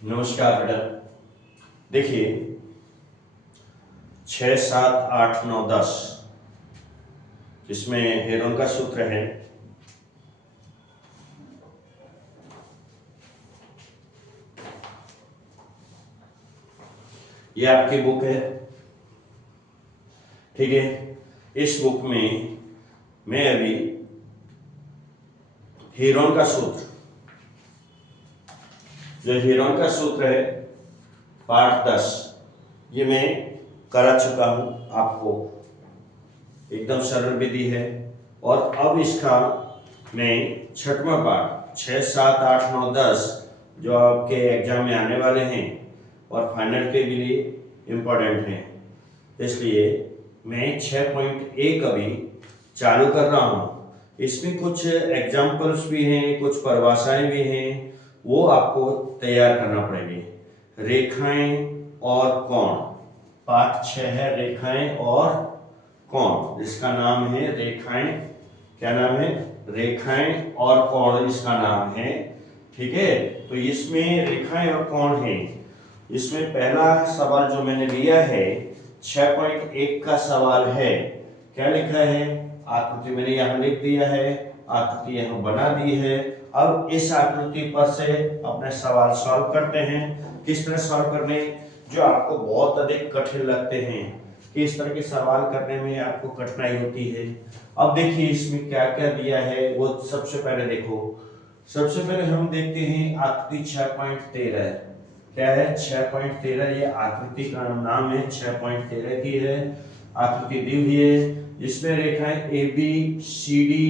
नमस्कार बेटा। देखिए 6, 7, 8, 9, 10 इसमें हेरोन का सूत्र है। ये आपकी बुक है, ठीक है। इस बुक में मैं अभी हेरोन का सूत्र, जो हेरोन का सूत्र है पाठ 10, ये मैं करा चुका हूं आपको। एकदम सरल विधि है। और अब इसका मैं छठवां पाठ 6, 7, 8, 9, 10 जो आपके एग्जाम में आने वाले हैं और फाइनल के लिए इम्पोर्टेंट हैं, इसलिए मैं 6.1 अभी चालू कर रहा हूँ। इसमें कुछ एग्जाम्पल्स भी हैं, कुछ परिभाषाएं भी हैं, वो आपको तैयार करना पड़ेगी। रेखाएं और कोण, पाठ 6 है रेखाएं और कोण, जिसका नाम है रेखाएं, क्या नाम है? रेखाएं और कोण इसका नाम है, ठीक है। तो इसमें रेखाएं और कोण है। इसमें पहला सवाल जो मैंने लिया है 6.1 का सवाल है। क्या लिखा है? आकृति मैंने यहाँ लिख दिया है, आकृति यहाँ बना दी है। अब इस आकृति पर से अपने सवाल सॉल्व करते हैं। किस तरह सॉल्व करने, जो आपको बहुत अधिक कठिन लगते हैं, किस तरह के सवाल करने में आपको कठिनाई होती है। अब देखिए इसमें क्या क्या दिया है, वो सबसे पहले देखो। सबसे पहले हम देखते हैं आकृति 6.13। क्या है? 6.13। ये आकृति का नाम है, 6.13 की है आकृति दी हुई है। इसमें रेखाएं A B C D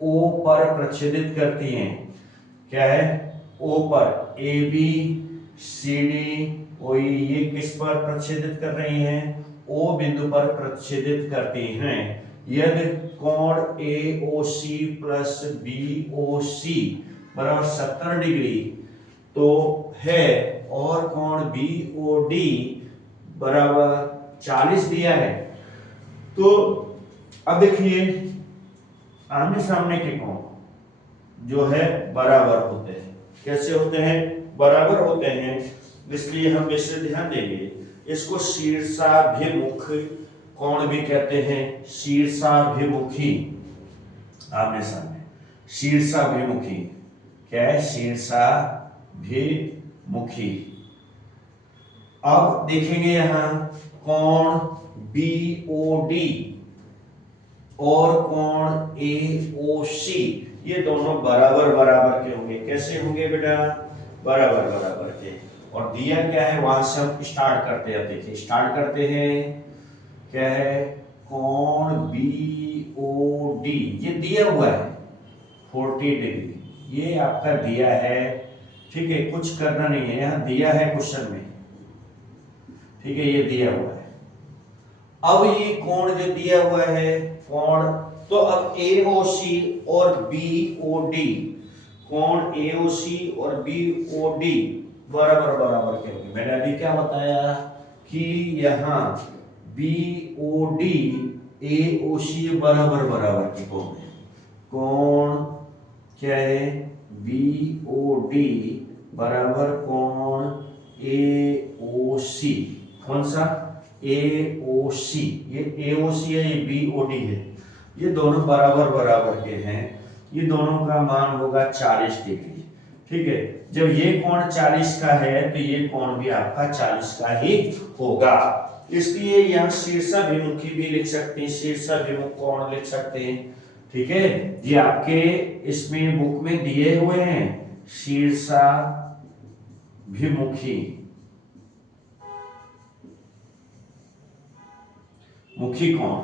O पर प्रच्छेदित करती हैं। क्या है? ओ पर, A B C D O, ये किस पर प्रच्छेदित कर रही हैं? ओ बिंदु पर प्रच्छेदित करती हैं। यदि कोण ए ओ सी प्लस बी ओ सी बराबर 70 डिग्री तो है, और कोण बी ओ डी बराबर 40 दिया है। तो अब देखिए आमने सामने के कोण जो है बराबर होते हैं। कैसे होते हैं? बराबर होते हैं। इसलिए हम इसे ध्यान देंगे। इसको शीर्षाभिमुख कोण भी कहते हैं, शीर्षाभिमुखी, आमने सामने शीर्षाभिमुखी। क्या है? शीर्षाभिमुखी। अब देखेंगे यहां कोण बीओडी और कोण एओसी, ये दोनों बराबर बराबर के होंगे। कैसे होंगे बेटा? बराबर बराबर के। और दिया क्या है, वहां से हम स्टार्ट करते हैं। देखिए स्टार्ट करते हैं। क्या है? कोण बीओडी ये दिया हुआ है 40 डिग्री, ये आपका दिया है, ठीक है। कुछ करना नहीं है, यहां दिया है क्वेश्चन में, ठीक है, ये दिया हुआ है। अब ये कोण जो दिया हुआ है कोण, तो अब एओसी और बीओडी, कोण एओसी और बीओडी बराबर बराबर के होंगे। मैंने अभी क्या बताया कि यहाँ बीओडी एओसी बराबर बराबर के कोण है। कोण क्या है? बीओडी बराबर कोण एओसी। कौन सा? एओसी। ये एओसी है, ये बीओडी है, ये दोनों बराबर बराबर के हैं। ये दोनों का मान होगा 40 डिग्री, ठीक है। जब ये कोण 40 का है तो ये कोण भी आपका 40 का ही होगा। इसलिए यहाँ शीर्षाभिमुखी भी लिख सकते हैं, शीर्षाभिमुख कोण लिख सकते हैं, ठीक है। ये आपके इसमें बुक में दिए हुए हैं, शीर्षाभिमुखी मुखी कोण,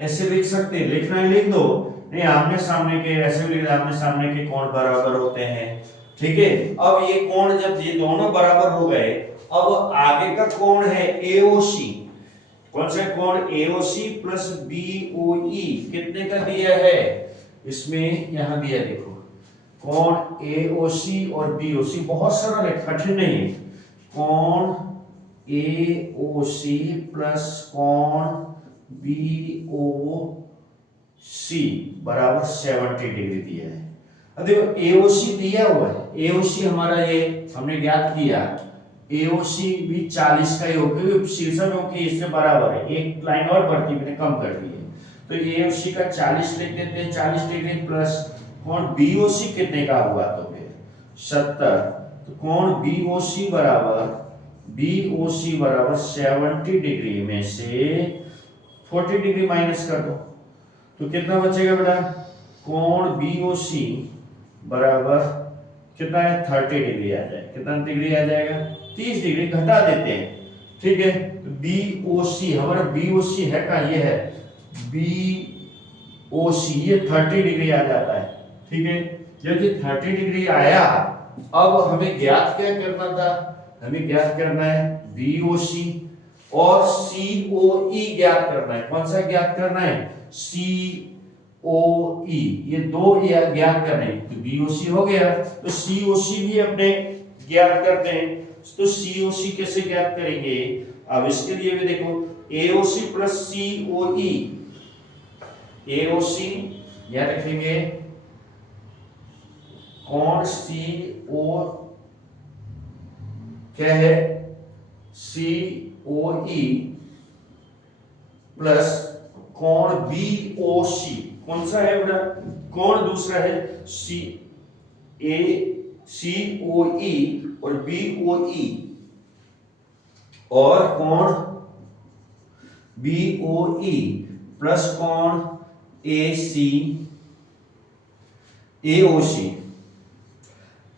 ऐसे लिख सकते हैं। लिखना है लिख दो, नहीं आमने सामने के ऐसे भी लिख, आमने सामने के कोण बराबर होते हैं, ठीक है। अब ये कोण जब ये दोनों बराबर हो गए, अब आगे का कोण है एओसी। कौन सा कोण? एओसी प्लस बीओई, कितने का दिया है? इसमें यहां दिया देखो, कोण एओसी और बीओसी, बहुत सरल है, कठिन नहीं है। कोण एओसी प्लस कोण बीओसी बराबर 70 डिग्री दिया है। अब देखो एओसी दिया हुआ है, AOC हमारा ये हमने ज्ञात किया, AOC भी 40 का ही होगा क्योंकि शीर्षक होगी इससे बराबर है, एक लाइन और बढ़ती मैंने कम कर दी है। तो AOC का 40 लिख देते हैं, 40 डिग्री प्लस कोण BOC कितने का हुआ तो फिर 70। तो कोण BOC बराबर 70 डिग्री में से 40 डिग्री माइनस कर दो तो कितना बचेगा बेटा, कोण BOC बराबर कितना है 30 डिग्री आ जाए, कितना डिग्री आ जाएगा 30 डिग्री, घटा देते हैं, ठीक है। तो BOC हमारा BOC है का ये है BOC, ये 30 डिग्री आ जाता है, ठीक है। जब ये 30 डिग्री आया, अब हमें ज्ञात क्या करना था, हमें ज्ञात करना है BOC और COE ज्ञात करना है। कौन सा ज्ञात करना है, COE, ये दो ज्ञात करने हैं। तो BOC हो गया, तो COC भी अपने ज्ञात करते हैं। तो COC कैसे ज्ञात करेंगे, अब इसके लिए भी देखो AOC प्लस COE, AOC या रखेंगे कोण CO क्या है COE प्लस कोण BOC, कौन सा है बेटा, कोण दूसरा है COE और BOE, और कोण BOE प्लस कोण AOC।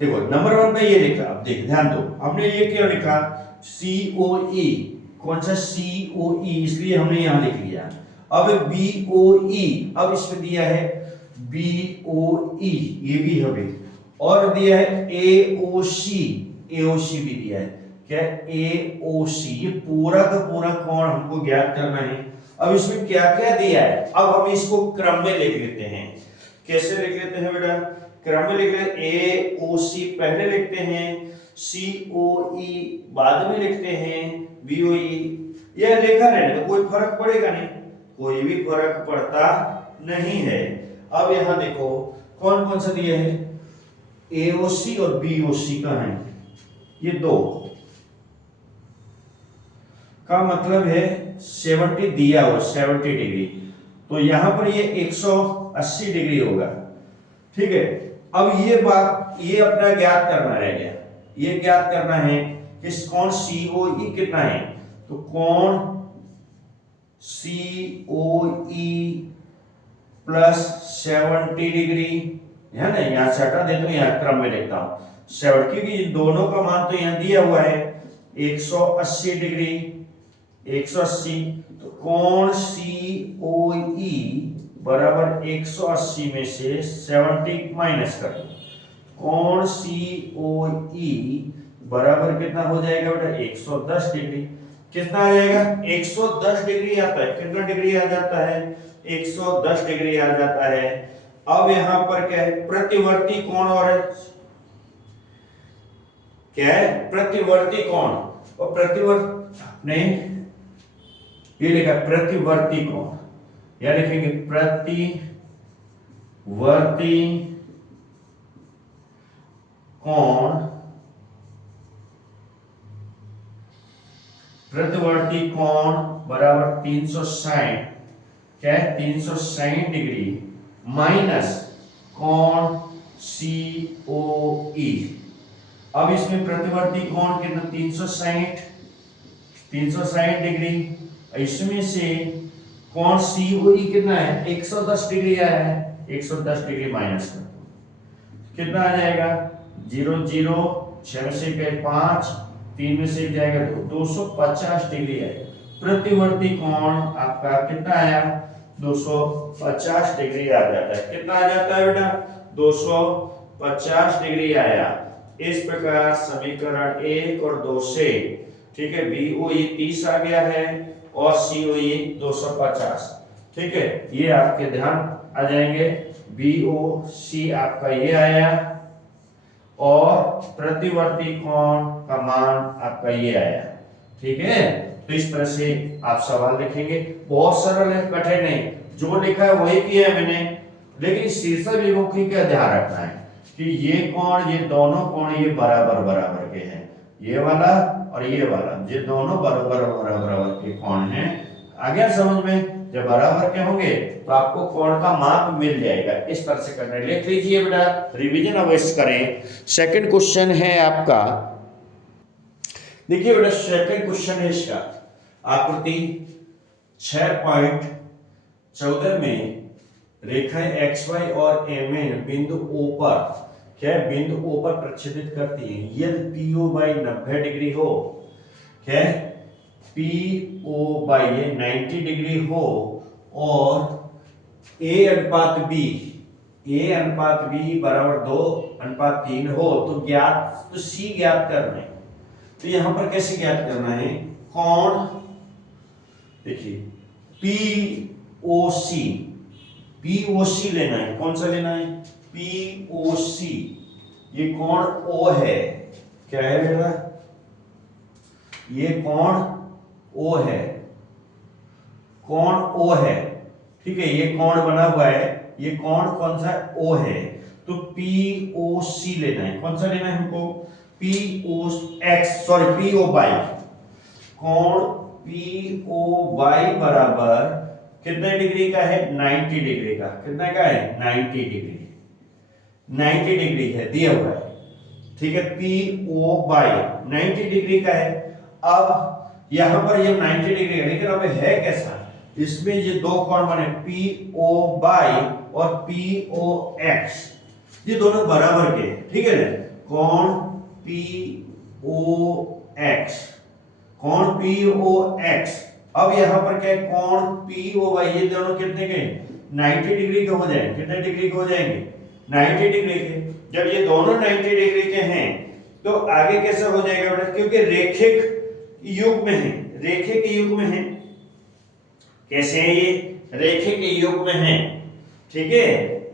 देखो नंबर 1 पे ये लिखा, अब देख ध्यान दो, हमने ये क्या लिखा COE, कौन सा COE, इसलिए हमने यहां लिख लिया। अब BOE, अब इसमें दिया है BOE, ये भी हमें, और दिया है AOC, AOC भी दिया है, क्या AOC, ये पूरा का पूरा कोण हमको ज्ञात करना है। अब इसमें क्या क्या दिया है, अब हम इसको क्रम में लिख लेते हैं। कैसे लिख लेते हैं बेटा, क्रम में लिख लेते हैं, AOC पहले लिखते हैं, COE बाद में लिखते हैं, BOE, यह लिखा रहने तो कोई फर्क पड़ेगा नहीं, कोई भी फर्क पड़ता नहीं है। अब यहां देखो कौन कौन सा दिया है, AOC और BOC का है, ये दो का मतलब है 70 दिया हुआ 70 डिग्री, तो यहां पर ये 180 डिग्री होगा, ठीक है। अब ये बात, ये अपना ज्ञात करना रह गया, ये ज्ञात करना है कि कोण COE कितना है, तो कोण COE प्लस 70 डिग्री है ना, यहां से हटा देता हूं, यहां क्रम में लिखता हूं 70, क्योंकि दोनों का मान तो यहां दिया हुआ है 180 डिग्री, 180, तो कोण COE बराबर 180 में से 70 माइनस कर दो, कोण COE बराबर कितना हो जाएगा बेटा 110 डिग्री, कितना आ जाएगा 110 डिग्री आता है, कितना डिग्री आ जाता है 110 डिग्री आ जाता है। अब यहां पर क्या है, प्रतिवर्ती कोण, और क्या है प्रतिवर्ती कोण, और प्रतिवर्ती ने ये लिखा प्रतिवर्ती कोण, या लिखेंगे प्रतिवर्ती कोण, प्रतिवर्ती कोण बराबर 360, क्या है 360 डिग्री माइनस कोण COE। अब इसमें प्रतिवर्ती कोण कितना 360 डिग्री, इसमें से कोण COE कितना है 110 डिग्री आया है, 110 डिग्री माइनस कर दो, कितना आ जाएगा 0 0, 6 में से 5, 3 में से जाएगा 250 डिग्री आएगा। प्रतिवर्ती कोण आपका कितना आया 250 डिग्री आ जाता है, कितना आ जाता है बेटा 250 डिग्री आया। इस प्रकार समीकरण 1 और 2 से, ठीक है, BOE 30 आ गया है और COE 250, ठीक है, ये आपके ध्यान आ जाएंगे। BOC आपका ये आया और प्रतिवर्ती कोण का मान आपका ये आया, ठीक है। तो इस तरह से आप सवाल लिखेंगे, बहुत सरल है, कठिन नहीं, जो लिखा है वही किया है मैंने, लेकिन शीर्षक विमुखी का ध्यान रखना है, कि ये कोण, ये दोनों कोण ये बराबर बराबर के हैं, ये वाला और ये वाला, ये दोनों बराबर बराबर के कोण हैं। आ गया समझ में? जब बराबर के होंगे तो आपको कोण का माप मिल जाएगा। इस तरह से करना है, लिख लीजिए बेटा, रिवीजन अवश्य करें। सेकंड क्वेश्चन है आपका, देखिए बेटा सेकंड क्वेश्चन है इसका, आकृति 6.14 में रेखाएं XY और MN बिंदु O पर, क्या बिंदु O पर प्रक्षेपित करती हैं यदि PO बाई 90 डिग्री हो, क्या PO बाई ये 90 डिग्री हो और A अनुपात B बराबर 2:3 हो तो C ज्ञात करना है। तो यहां पर कैसे ज्ञात करना है? कोण देखिए POC लेना है। कौन सा लेना है? POC। ये कोण O है, क्या है बेटा? ये कोण O है, कोण O है, ठीक है। ये कोण बना हुआ है, ये कोण कौन सा O है, तो POC लेना है। कौन सा लेना है हमको? PO बाई, कोण PO बाई बराबर कितने डिग्री का है? 90 डिग्री का। कितने का है? 90 डिग्री, 90 डिग्री है, दिया हुआ है, ठीक है। PO बाई 90 डिग्री का है। अब यहां पर ये 90 डिग्री है, लेकिन अब है कैसा? इसमें ये दो कोण बने PO बाई और POX, ये दोनों बराबर के हैं, ठीक है ना। कोण POX, कोण POX। अब यहां पर क्या है? कोण PO बाई, ये दोनों कितने के? 90 डिग्री के हो जाएंगे। कितने डिग्री के हो जाएंगे? 90 डिग्री के। जब ये दोनों 90 डिग्री के हैं तो आगे कैसा हो जाएगा बेटा? क्योंकि रेखिक युग में है, रेखिक युग में है। कैसे है ये? रेखिक युग में है, ठीक है।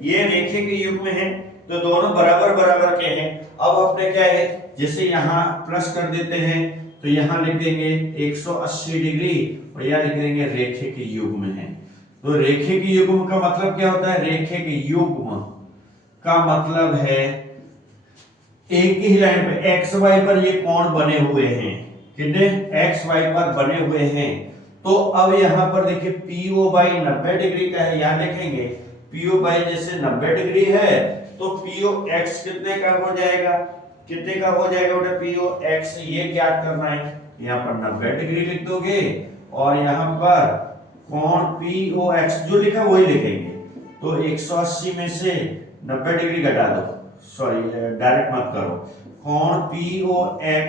ये रेखिक युग में है तो दोनों बराबर बराबर के हैं। अब अपने क्या है, जैसे यहां प्लस कर देते हैं तो यहां लिख देंगे 180 डिग्री और यहां लिख देंगे रेखिक युग्म है। तो रेखिक युग्म का मतलब क्या होता है? रेखिक युग्म का मतलब है एक ही लाइन पे XY पर ये कोण बने हुए हैं। कितने? XY पर बने हुए हैं। तो अब यहां पर देखिए PO बाई 90 डिग्री का है, यहां लिखेंगे PO बाई जैसे 90 डिग्री है तो POX कितने का हो जाएगा? कितने का हो जाएगा बेटा? POX ये ज्ञात करना है। यहां पर 90 डिग्री लिख दोगे और यहां पर कोण POX जो लिखा वही लिखेंगे। तो 180 में से 90 डिग्री घटा दो, सॉरी डायरेक्ट मत करो। कोण POX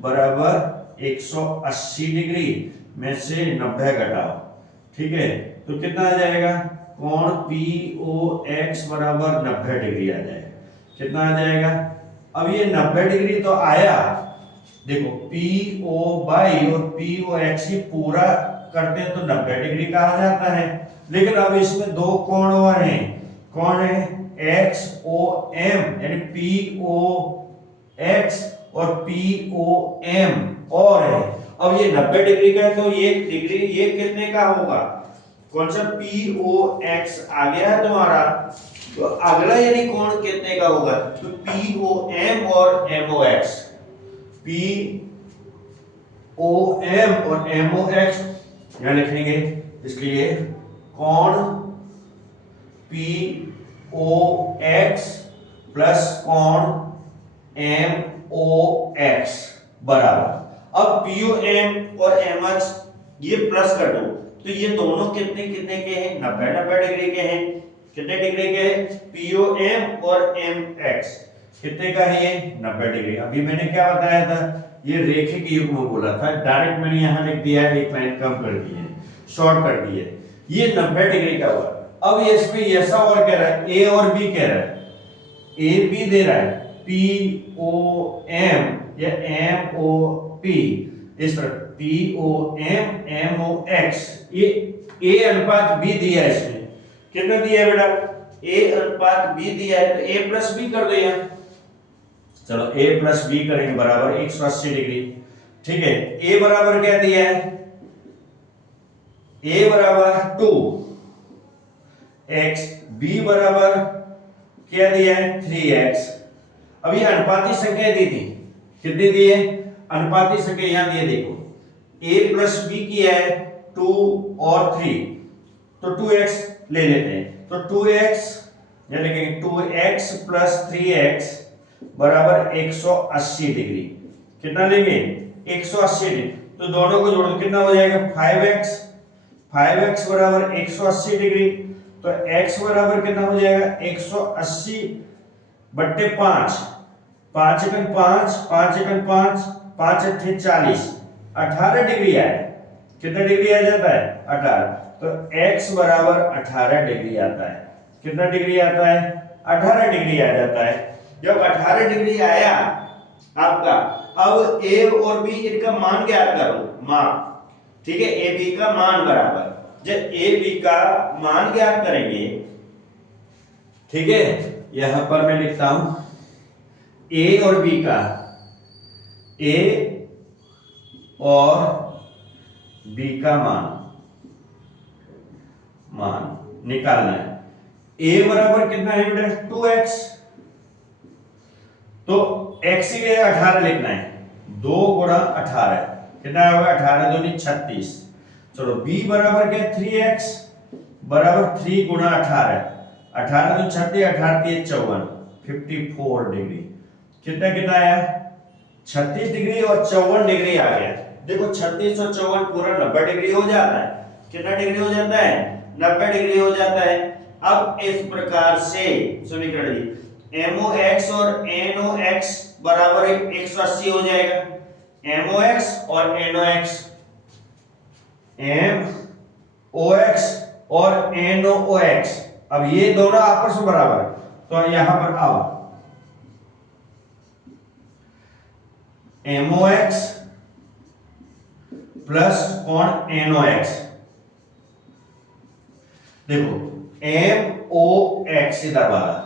बराबर 180 डिग्री में से 90 घटाओ, ठीक है। तो कितना आ जाएगा? कोण POX बराबर 90 डिग्री आ जाएगा। कितना आ जाएगा? अब ये 90 डिग्री तो आया, देखो PO बाई और POX ये पूरा करते हैं तो 90 डिग्री कहा जाता है। लेकिन अब इसमें दो कोण और हैं। कौन है? XOM यानी POX और POM और है। अब ये 90 डिग्री का है तो ये डिग्री ये कितने का होगा? कौन सा? POX आ गया है तुम्हारा, तो अगला यानी कोण कितने का होगा? तो POM और MOX, POM और MOX यहां लिखेंगे। इसलिए कोण POX प्लस कोण MOX बराबर, अब POM और MOX ये प्लस कर दो तो ये दोनों कितने कितने के हैं? 90 डिग्री के हैं। कितने डिग्री के हैं? POM और MX कितने का है? ये 90 डिग्री। अभी मैंने क्या बताया था? ये रेखिक युग्म बोला था, डायरेक्ट मैंने यहां लिख दिया है, एक लाइन कम कर दी है, शॉर्ट कर दी है। ये 90 डिग्री का हुआ। अब ये इसमें ऐसा और कह रहा है, A और B कह रहा है, A B दे रहा है POM या MOP, इस तरह POM MOX, ये A अनुपात B दिया है। इसमें कितना दिया है बेटा? A अनुपात B दिया है तो A प्लस B कर दो यहाँ। चलो A प्लस B करेंगे बराबर 180 डिग्री, ठीक है। A बराबर क्या दिया है? A बराबर 2x, B बराबर क्या दिया है 3x। अब ये अनुपाती संख्या दी थी, कितनी दी है अनुपाती संख्या यहां दिए, देखो a प्लस बी किया है 2 और 3, तो 2x ले लेते हैं, तो 2x या लिखेंगे 2x प्लस 3x बराबर 180 डिग्री। कितना लेंगे 180 डिग्री, तो दोनों को जोड़ दो कितना हो जाएगा 5x बराबर 180 डिग्री। तो x बराबर कितना हो जाएगा 180 बट्टे 5, 5 एकम 5, 5 एकम 5, 5 अट्ठे 40, 18 डिग्री आया। कितना डिग्री आ जाता है 18, तो x बराबर 18 डिग्री आता है। कितना डिग्री आता है 18 डिग्री आ जाता है। जब 18 डिग्री आया आपका, अब a और b इनका मान ज्ञात करो, माप, ठीक है, a b का मान बराबर, जब a b का मान ज्ञात करेंगे, ठीक है, यहां पर मैं लिखता हूं a और b का, a और b का मान निकालना है। a बराबर कितना है बेटा 2x, तो x के 18 लिखना है, 2 गुणा 18 कितना होगा 18 दूनी 36। चलो b बराबर क्या 3x बराबर 3 गुणा 18, 18 दूनी 36, 18 3 54, 54 डिग्री। कितना कितना आया 36 डिग्री और 54 डिग्री आ गया। देखो 36 और 54 पूरा 90 डिग्री हो जाता है। कितना डिग्री हो जाता है 90 डिग्री हो जाता है। अब इस प्रकार से समीकरण जी MOX और NOX बराबर 180 हो जाएगा। MOX और NOX, MOX और NOX, अब ये दोनों आपस में बराबर, तो यहां पर आओ MOX प्लस कौन NOX, देखो MOX इधर वाला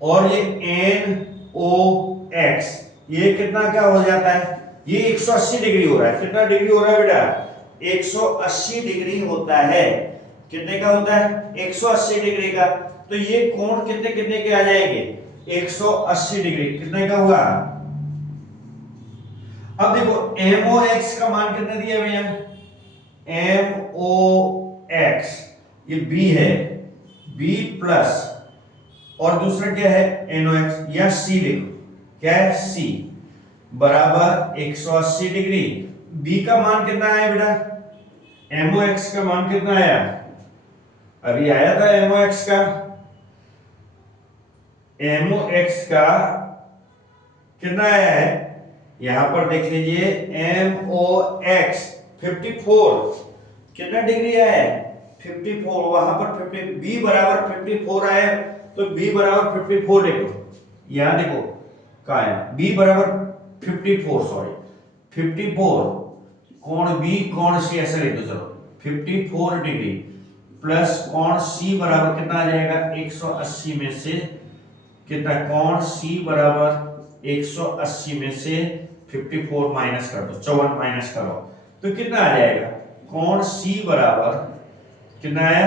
और ये NOX, ये कितना क्या हो जाता है, ये 180 डिग्री हो रहा है। कितना डिग्री हो रहा है बेटा 180 डिग्री होता है। कितने का होता है 180 डिग्री का। तो ये कोण कितने कितने के आ जाएंगे 180 डिग्री। कितने का हुआ, अब देखो MOX का मान कितना दिया भैया MOX, ये B है, B प्लस और दूसरा क्या है NOX, या C लिखो, क्या है C बराबर 180 डिग्री। B का मान कितना आया बेटा MOX का मान कितना आया, अभी आया था MOX का, MOX का कितना आया है यहां पर देख लीजिए MOX 54, कितना डिग्री आया है 54, वहां पर 50, B बराबर 54 आया, तो B बराबर 54 लिखो, यहां देखो कहां है B बराबर 54, सॉरी 54, कोण B कोण C ऐसे लिख दो, चलो 54 डिग्री प्लस कोण C बराबर कितना आ जाएगा 180 में से, कितना कोण C बराबर 180 में से 54 माइनस कर दो, 54 माइनस करो, तो कितना आ जाएगा कोण C बराबर कितना आया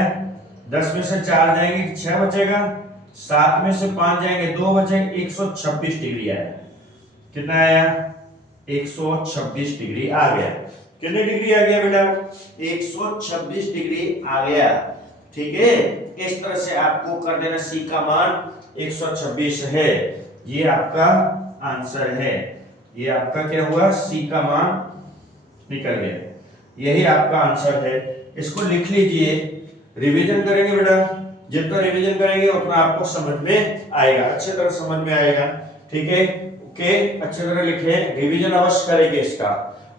10 में से 4 जाएंगे 6 बचेगा, 7 में से 5 जाएंगे 2 बचेंगे, 126 डिग्री आया। कितना आया 126 डिग्री आ गया। कितने डिग्री आ गया बेटा 126 डिग्री आ गया। ठीक है, इस तरह से आपको कर देना, C का मान 126 है, ये आपका आंसर है। ये आपका क्या हुआ C का मान निकल गया, यही आपका आंसर है। इसको लिख लीजिए, रिवीजन करेंगे बेटा, जितना रिवीजन करेंगे उतना आपको समझ में आएगा, अच्छी तरह समझ में आएगा। ठीक है, ओके, अच्छी तरह लिखे, रिवीजन अवश्य करेंगे इसका,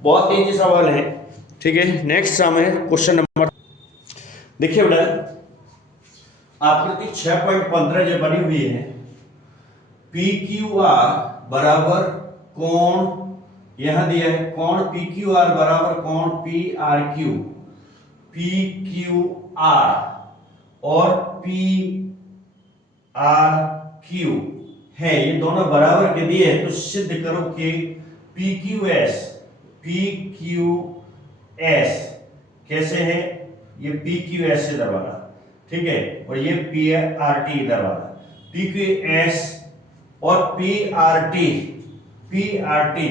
बहुत इजी सवाल है। ठीक है, नेक्स्ट समय क्वेश्चन नंबर, देखिए बेटा आकृति 6.15 जो बनी हुई है, PQR बराबर कोण, यहां दिया है कोण PQR बराबर कोण PRQ, PQR और PRQ है, ये दोनों बराबर के दिए, तो सिद्ध करो कि PQS कैसे है, ये PQS इधर वाला, ठीक है, और ये PRT इधर वाला, PQS और PRT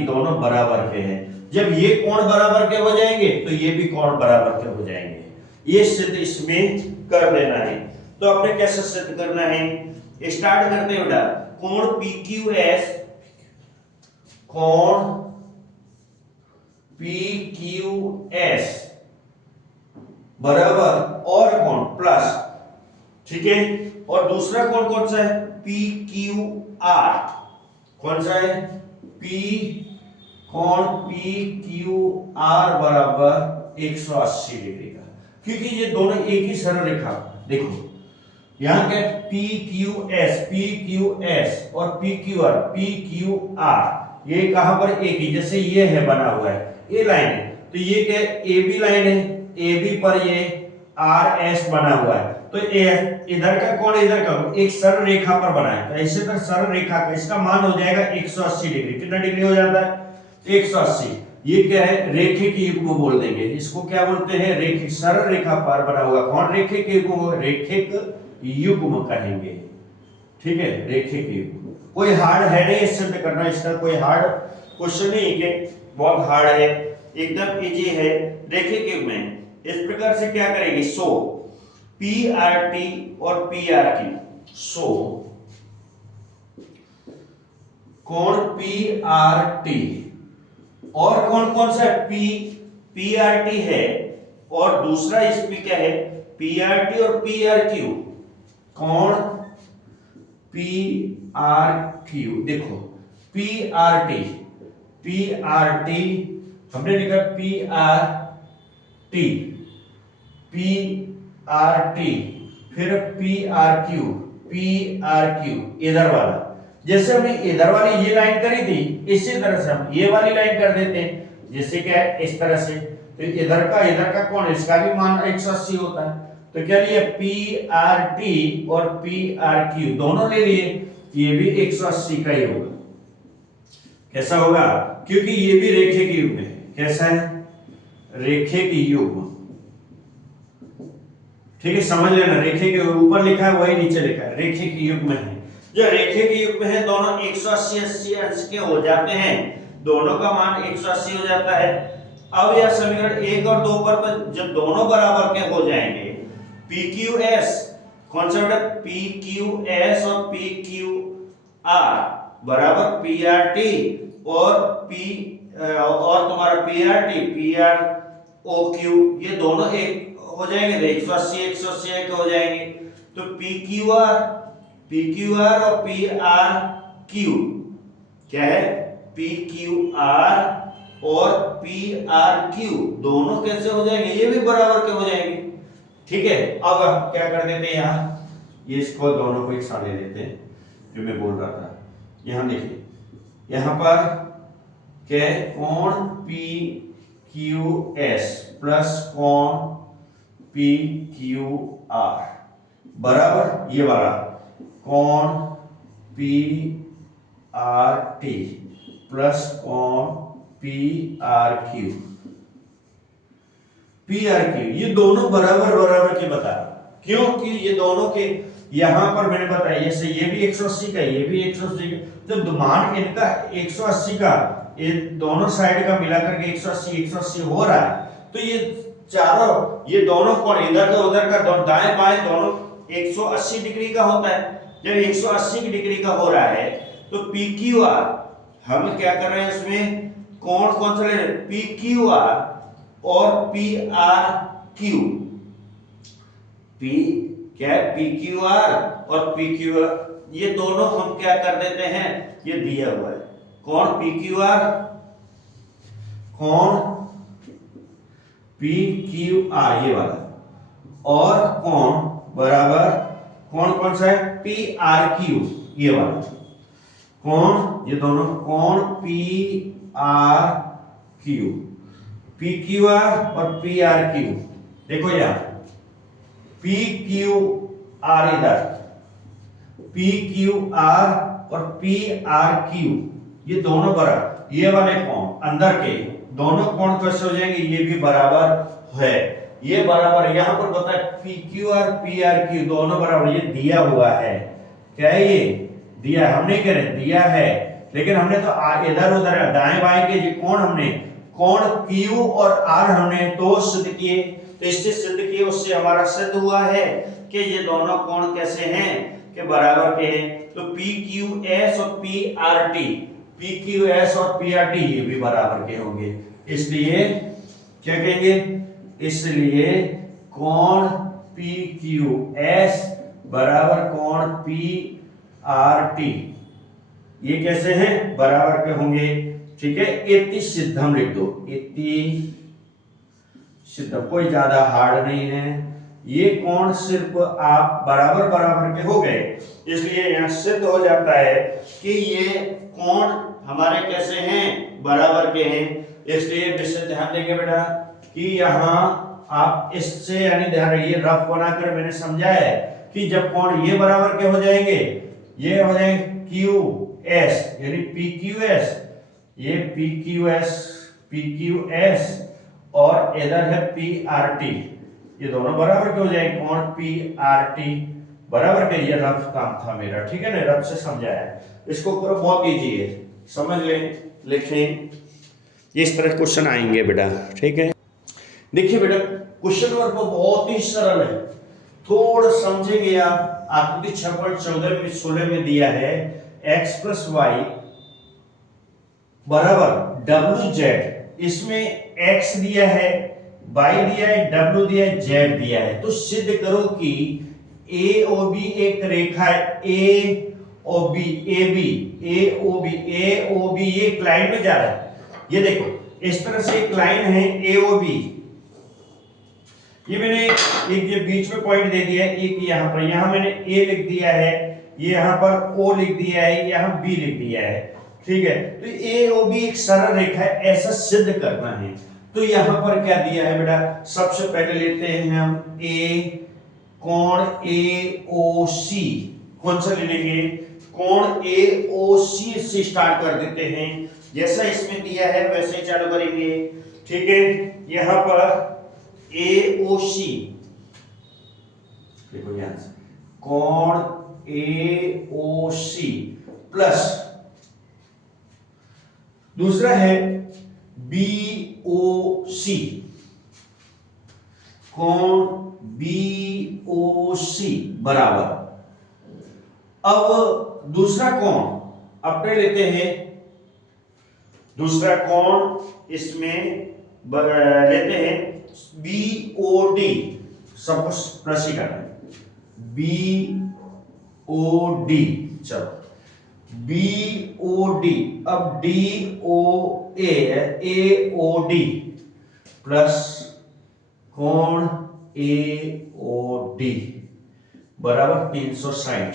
दोनों बराबर के हैं। जब ये कोण बराबर के हो जाएंगे तो ये भी कोण बराबर के हो जाएंगे। ये सिद्ध इसमें कर देना है। तो आपने कैसे सिद्ध करना है, स्टार्ट करते हैं बेटा। कोण PQS बराबर और कोण प्लस, ठीक है। और दूसरा कोण कौन सा है, PQR। कौन सा है, कोण PQR बराबर 180 डिग्री का, क्योंकि ये दोनों एक ही सरल रेखा। देखो यहां क्या PQS और PQR ये कहां पर एक ही, जैसे ये है बना हुआ है, ये लाइन है, तो ये क्या AB लाइन है, AB पर ये RS बना हुआ है, तो इधर का कोण इधर का एक सरल रेखा पर बना है। तो ऐसे तरह सरल रेखा का इसका मान हो जाएगा 180 डिग्री। कितना डिग्री हो जाता है, 180। ये क्या है, रेखिक युग्म बोल देंगे इसको। क्या बोलते हैं, रेखिक सरल रेखा पर बना हुआ कोण रेखिक युग्म कहेंगे, ठीक है, रेखिक युग्म। कोई हार्ड है नहीं सिद्ध करना, इसका कोई हार्ड क्वेश्चन नहीं है, बहुत हार्ड है, एकदम इजी है। रेखिक युग्म में इस प्रकार से क्या करेंगे, सो PRT और PRQ, सो कोण PRT और कोण कौन सा है, PRT है, और दूसरा इसमें क्या है, PRT और PRQ, कोण PRQ। देखो PRT हमने लिखा PRT, फिर PRQ इधर वाला। जैसे हमने इधर वाली ये लाइन करी थी, इसी तरह से हम ये वाली लाइन कर देते हैं, जैसे क्या है इस तरह से। तो इधर का कोण, इसका भी मान 180 होता है। तो क्या लिए, PRT और PRQ दोनों ले लिए, ये भी 180 का ही होगा। कैसा होगा, क्योंकि ये भी रेखिक युग्म है। कैसा है, रेखिक युग्म, ठीक है, समझ लेना। रेखिक के ऊपर लिखा है वही नीचे लिखा है, रेखिक युग्म है। जो रेखिक युग्म है दोनों 180 अंश के हो जाते हैं, दोनों का मान 180 हो जाता है। अब यह समीकरण 1 और 2 पर जब दोनों बराबर के हो जाएंगे, PQS कौन सा बेटा, PQS और PQR बराबर PRT और तुम्हारा PROQ, ये दोनों एक हो जाएंगे, 180 के हो जाएंगे। तो PQR और PRQ क्या है, PQR और PRQ दोनों कैसे हो जाएंगे, ये भी बराबर के हो जाएंगे, ठीक है। अब हम क्या कर देते हैं, यहाँ ये इसको दोनों को एक साथ ले लेते हैं, जो मैं बोल रहा था। यहाँ देखिए, यहाँ पर क्या है, कोण PQS प्लस कोण PQR बराबर ये वाला कोण PRT प्लस कोण PRQ, ये दोनों बराबर के बता, क्योंकि ये दोनों के यहां पर मैंने बताया, जैसे ये भी 180 का, ये भी 180 का, जब मान इनका 180 का, ये दोनों साइड का मिलाकर के 180 हो रहा है, तो ये चारों, ये दोनों कोण इधर का उधर का, दाएं बाएं दोनों 180 डिग्री का होता है। जब 180 डिग्री का हो रहा है तो PQR, हम क्या कर रहे हैं इसमें, कोण कौन सा ले रहे हैं, PQR और PRQ, क्या है, PQR और PQR, ये दोनों हम क्या कर देते हैं, ये दिया हुआ है, कोण PQR, कोण PQR ये वाला, और कोण बराबर कोण कौन सा है, PRQ ये वाला, कोण ये दोनों कोण PQR और PRQ। देखो यार, PQR इधर, PQR और PRQ ये दोनों बराबर, ये वाले कोण अंदर के दोनों कोण कैसे हो जाएंगे, ये भी बराबर है, ये बराबर। यहां पर बताया PQR PRQ दोनों बराबर, ये दिया हुआ है, क्या है ये दिया है, हमने क्या दिया है, लेकिन हमने तो इधर उधर दाएं बाएं के जो कोण हमने कोण Q और R हमने तो सिद्ध किए, तो इससे सिद्ध किए उससे हमारा सिद्ध हुआ है कि ये दोनों कोण कैसे हैं कि बराबर के हैं। तो PQS और PRT, PQS और PRT ये भी बराबर के होंगे, इसलिए क्या कहेंगे, इसलिए कोण PQS बराबर कोण PRT ये कैसे हैं बराबर के होंगे। ठीक है, इति सिद्धम लिख दो, इति सिद्धम, कोई ज्यादा हार्ड नहीं है, ये कोण सिर्फ आप बराबर बराबर के हो गए, इसलिए यहां सिद्ध हो जाता है कि ये कोण हमारे कैसे हैं बराबर के हैं। इसलिए विशेष ध्यान देंगे बेटा कि यहाँ आप इससे यानी ध्यान रखिए, रफ बनाकर मैंने समझाया है कि जब कोण ये बराबर के हो जाएंगे, ये हो जाएंगे QS यानी PQS, ये PQS और इधर है PRT, ये दोनों बराबर के हो जाएंगे, कोण PRT बराबर के। ये रफ काम था मेरा, ठीक है ना, रफ से समझाया, इसको करो, बहुत इजी है, समझ लें, लिखें, इस तरह क्वेश्चन आएंगे बेटा। ठीक है, देखिए बेटा क्वेश्चन नंबर बहुत ही सरल है, थोड़ा समझेंगे आप। आकृति 6.14 में 16 में दिया है x प्लस वाई बराबर WZ, इसमें x दिया है, y दिया है, w दिया है, z दिया है, तो सिद्ध करो कि AOB एक रेखा है, AOB ये एक लाइन में जा रहा है, ये देखो इस तरह से एक लाइन है AOB, ये मैंने एक ये बीच में पॉइंट दे दिया है, एक यहाँ पर, यहाँ मैंने A लिख दिया है, ये यहाँ पर O लिख दिया है, यहाँ B लिख दिया है, ठीक है। तो AOB एक सरल रेखा है, ऐसा सिद्ध करना है। तो यहाँ पर क्या दिया है बेटा, सबसे पहले लेते हैं हम A, कोण AOC, कौन सा ले लेंगे, कोण AOC से स्टार्ट कर देते हैं, जैसा इसमें दिया है वैसे ही चालू करेंगे, ठीक है। यहाँ पर AOC देखो ध्यान से, कोण AOC प्लस दूसरा है BOC, कोण BOC बराबर, अब दूसरा कोण अपने लेते हैं, दूसरा कोण इसमें लेते हैं BOD, सब कुछ प्लस ही करना है, BOD, चलो BOD, अब DOA AOD प्लस कोण AOD बराबर 360।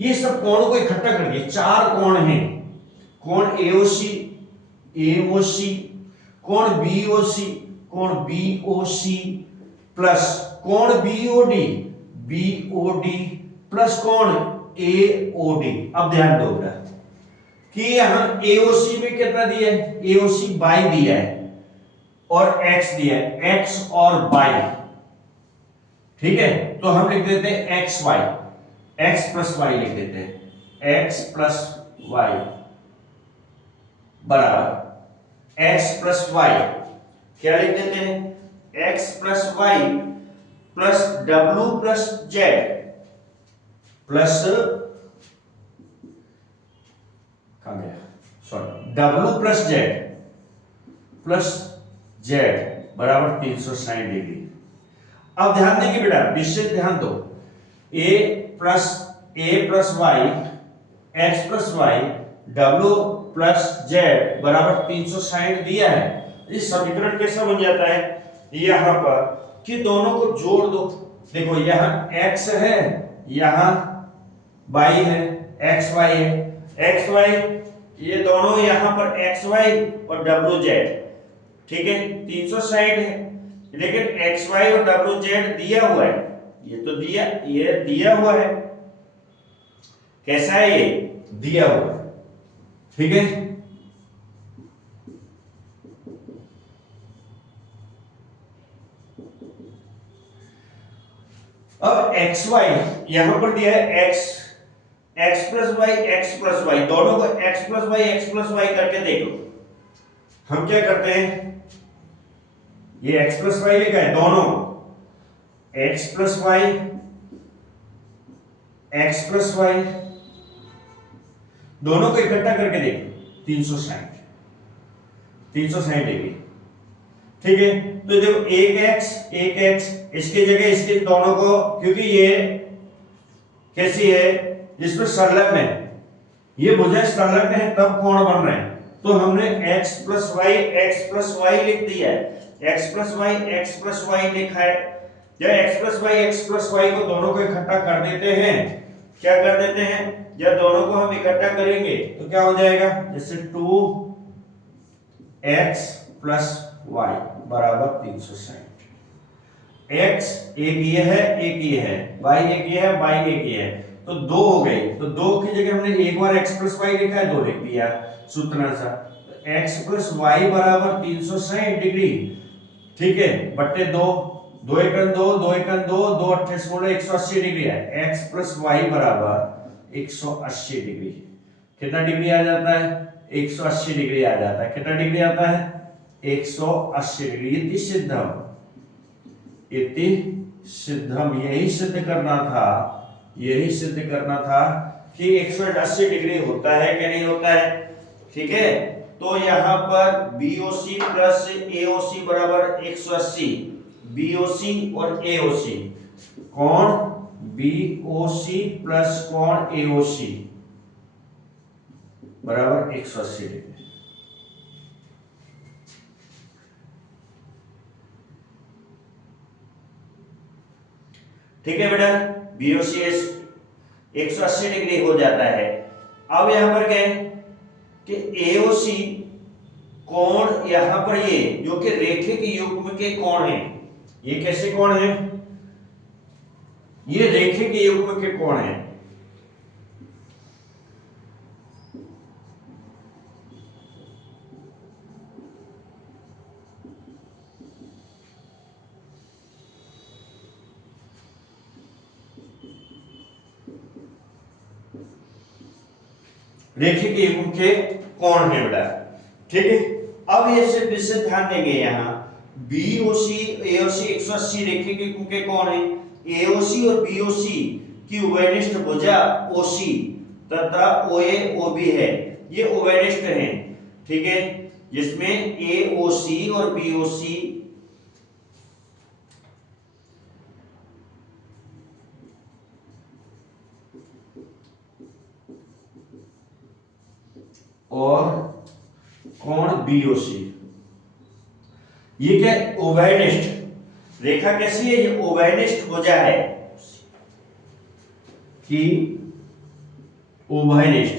ये सब कोणों को इकट्ठा कर दिए, चार कोण हैं, कोण AOC, कोण BOC, कोण BOC प्लस कोण BOD प्लस कोण AOD। अब ध्यान दो बेटा कि यहां AOC में कितना दिया है, AOC y दिया है और x दिया है, x और y, ठीक है। तो हम लिख देते हैं XY, x प्लस y लिख देते हैं, x प्लस y बराबर x प्लस y, क्या लिख देते हैं, x plus y plus w plus z plus w plus z plus z बराबर 360 डिग्री। अब ध्यान देंगे बेटा, विशेष ध्यान दो, a plus y, x plus y, w plus z बराबर 360 दिया है। इस समीकरण कैसा बन जाता है यहां पर कि दोनों को जोड़ दो, देखो यहां x है, यहां y है, xy है, xy ये दोनों यहां पर xy और wz, ठीक है, 360 है, लेकिन xy और wz दिया हुआ है, ये तो दिया हुआ है, कैसा है ये दिया हुआ है, ठीक है। अब एक्स वाई यहां पर दिया है एक्स प्लस वाई दोनों को एक्स प्लस वाई करके देखो। हम क्या करते हैं, ये एक्स प्लस वाई लिखा है, दोनों एक्स प्लस वाई दोनों को इकट्ठा करके देखो 360 डिग्री। ठीक है, तो जब एक एक्स इसकी जगह इसके दोनों को, क्योंकि ये कैसी है, जिसमें संलग्न है, ये भुजा संलग्न है तब कोण बन रहे हैं, तो हमने x प्लस वाई लिख दिया है, x प्लस वाई लिखा है। जब x प्लस वाई को दोनों को इकट्ठा कर देते हैं, क्या कर देते हैं, जब दोनों को हम इकट्ठा करेंगे तो क्या हो जाएगा, जैसे 2x प्लस वाई बराबर 360। x एक ये है, एक ये है, y एक ये है, y एक ये है, तो दो हो गए, तो दो की जगह हमने एक बार x प्लस वाई लिखा है, दो लिख दिया सूत्र सा, x प्लस वाई बराबर 360 डिग्री। ठीक है, बट्टे दो, दो एकन दो, दो एकन दो, दो 28 बोले 180 डिग्री है, x प्लस वाई बराबर 180 डिग्री। कितना डिग्री आ जाता है, 180 डिग्री आ जाता है। कितना डिग्री आता है, 180 डिग्री। इति सिद्धम, यही सिद्ध करना था कि 180 डिग्री होता है कि नहीं होता है। ठीक है, तो यहां पर BOC प्लस AOC बराबर 180, BOC और AOC, कोण BOC प्लस कोण AOC बराबर 180 डिग्री। ठीक है बेटा, BOC 180 डिग्री हो जाता है। अब यहां पर क्या है कि AOC कोण, यहां पर ये जो कि रेखिक युग्म के कोण हैं, ये कैसे कोण हैं, ये रेखिक युग्म के कोण हैं। रेखिक युग्म के कोण है बेटा। ठीक है, अब ये सिर्फ इससे ध्यान देंगे, यहाँ BOC AOC 180 रेखिक युग्म के कोण है, AOC और BOC की उभयनिष्ठ भुजा OC तथा OA OB है, ये उभयनिष्ठ हैं। ठीक है, जिसमें AOC और BOC और कोण BOC, ये क्या, उभयनिष्ठ रेखा कैसी है, ये उभयनिष्ठ भुजा है कि उभयनिष्ठ।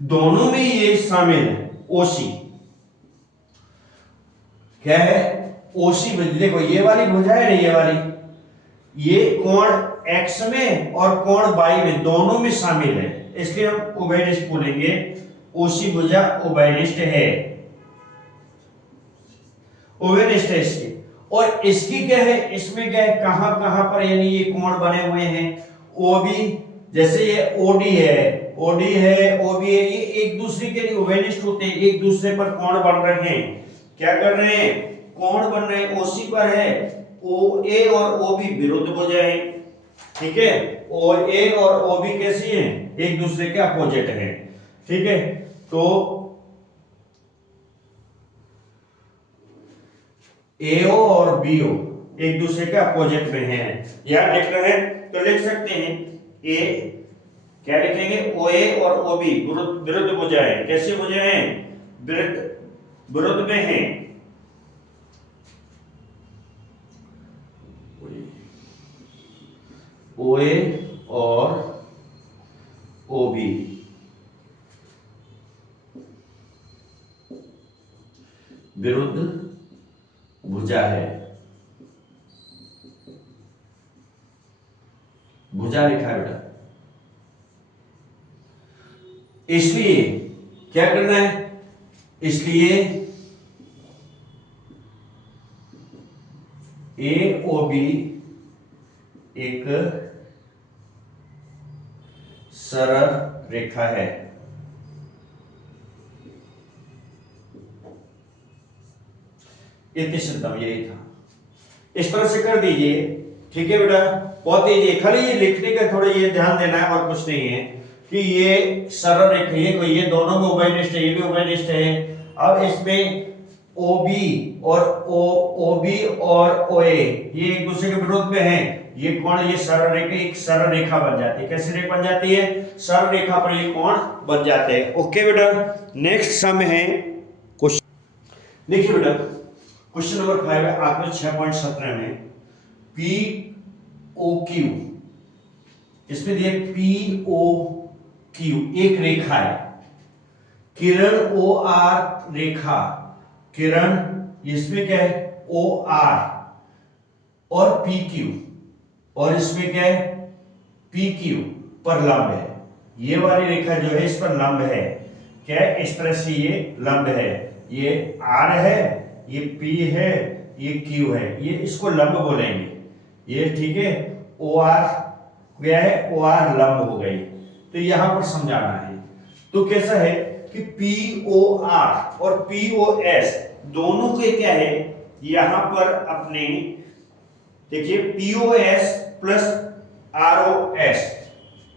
दोनों में ये शामिल है, OC क्या है, OC देखो ये वाली भुजा है ना, ये वाली, ये कोण x में और कोण y में दोनों में शामिल है, इसलिए हम उभयनिष्ठ बोलेंगे। OC भुजा उभयनिष्ठ है, उभयनिष्ठ है इसकी। और इसकी क्या है, इसमें क्या है, कहां कहां पर यानी ये कोण बने हुए हैं, OB, जैसे ये OD है, OB है, ये एक दूसरे के लिए उभयनिष्ठ होते हैं, एक दूसरे पर कोण बन रहे हैं। क्या कर रहे हैं, कोण बन रहे हैं, OC पर है, OA और OB विरुद्ध भुजा है। ठीक है, OA और OB कैसी हैं, एक दूसरे के अपोजिट हैं। ठीक है, तो AO और BO एक दूसरे के अपोजिट में हैं। यहां लिख रहे हैं तो लिख सकते हैं, A क्या लिखेंगे, OA और OB विरुद्ध भुजा है। कैसे भुजा है, विरुद्ध में हैं। OA और OB विरुद्ध भुजा है, भुजा लिखा है बेटा। इसलिए क्या करना है, इसलिए ए ओ बी एक सरल रेखा है। इतना यही था, इस तरह से कर दीजिए। ठीक है बेटा, बहुत ही खाली ये लिखने का थोड़ा ये ध्यान देना है और कुछ नहीं है कि ये सरल रेखा, ये दोनों में उभयनिष्ठ है, ये भी उभयनिष्ठ है। अब इसमें OB और OB और OA ये एक दूसरे के विरोध में हैं। ये कोण, ये सरल रेखा एक सरल रेखा बन जाती है। कैसी रेखा बन जाती है? सरल रेखा पर ये कोण बन जाते हैं। ओके बेटा, नेक्स्ट सम है क्वेश्चन। देखिए बेटा, क्वेश्चन नंबर 5 है आपके 6.17 में POQ, इसमें दिया POQ एक रेखा है, किरण OR रेखा, किरण इसमें क्या है OR और PQ, और इसमें क्या है PQ पर लंब है। ये वाली रेखा जो है इस पर लंब है। क्या है? इस तरह से ये लंब है, ये R है, ये P है, ये Q है, ये इसको लंब बोलेंगे। ये ठीक है, OR क्या है? OR लंब हो गई। तो यहां पर समझाना है। तो कैसा है कि POR और POS दोनों के क्या है, यहां पर अपने देखिए POS plus ROS,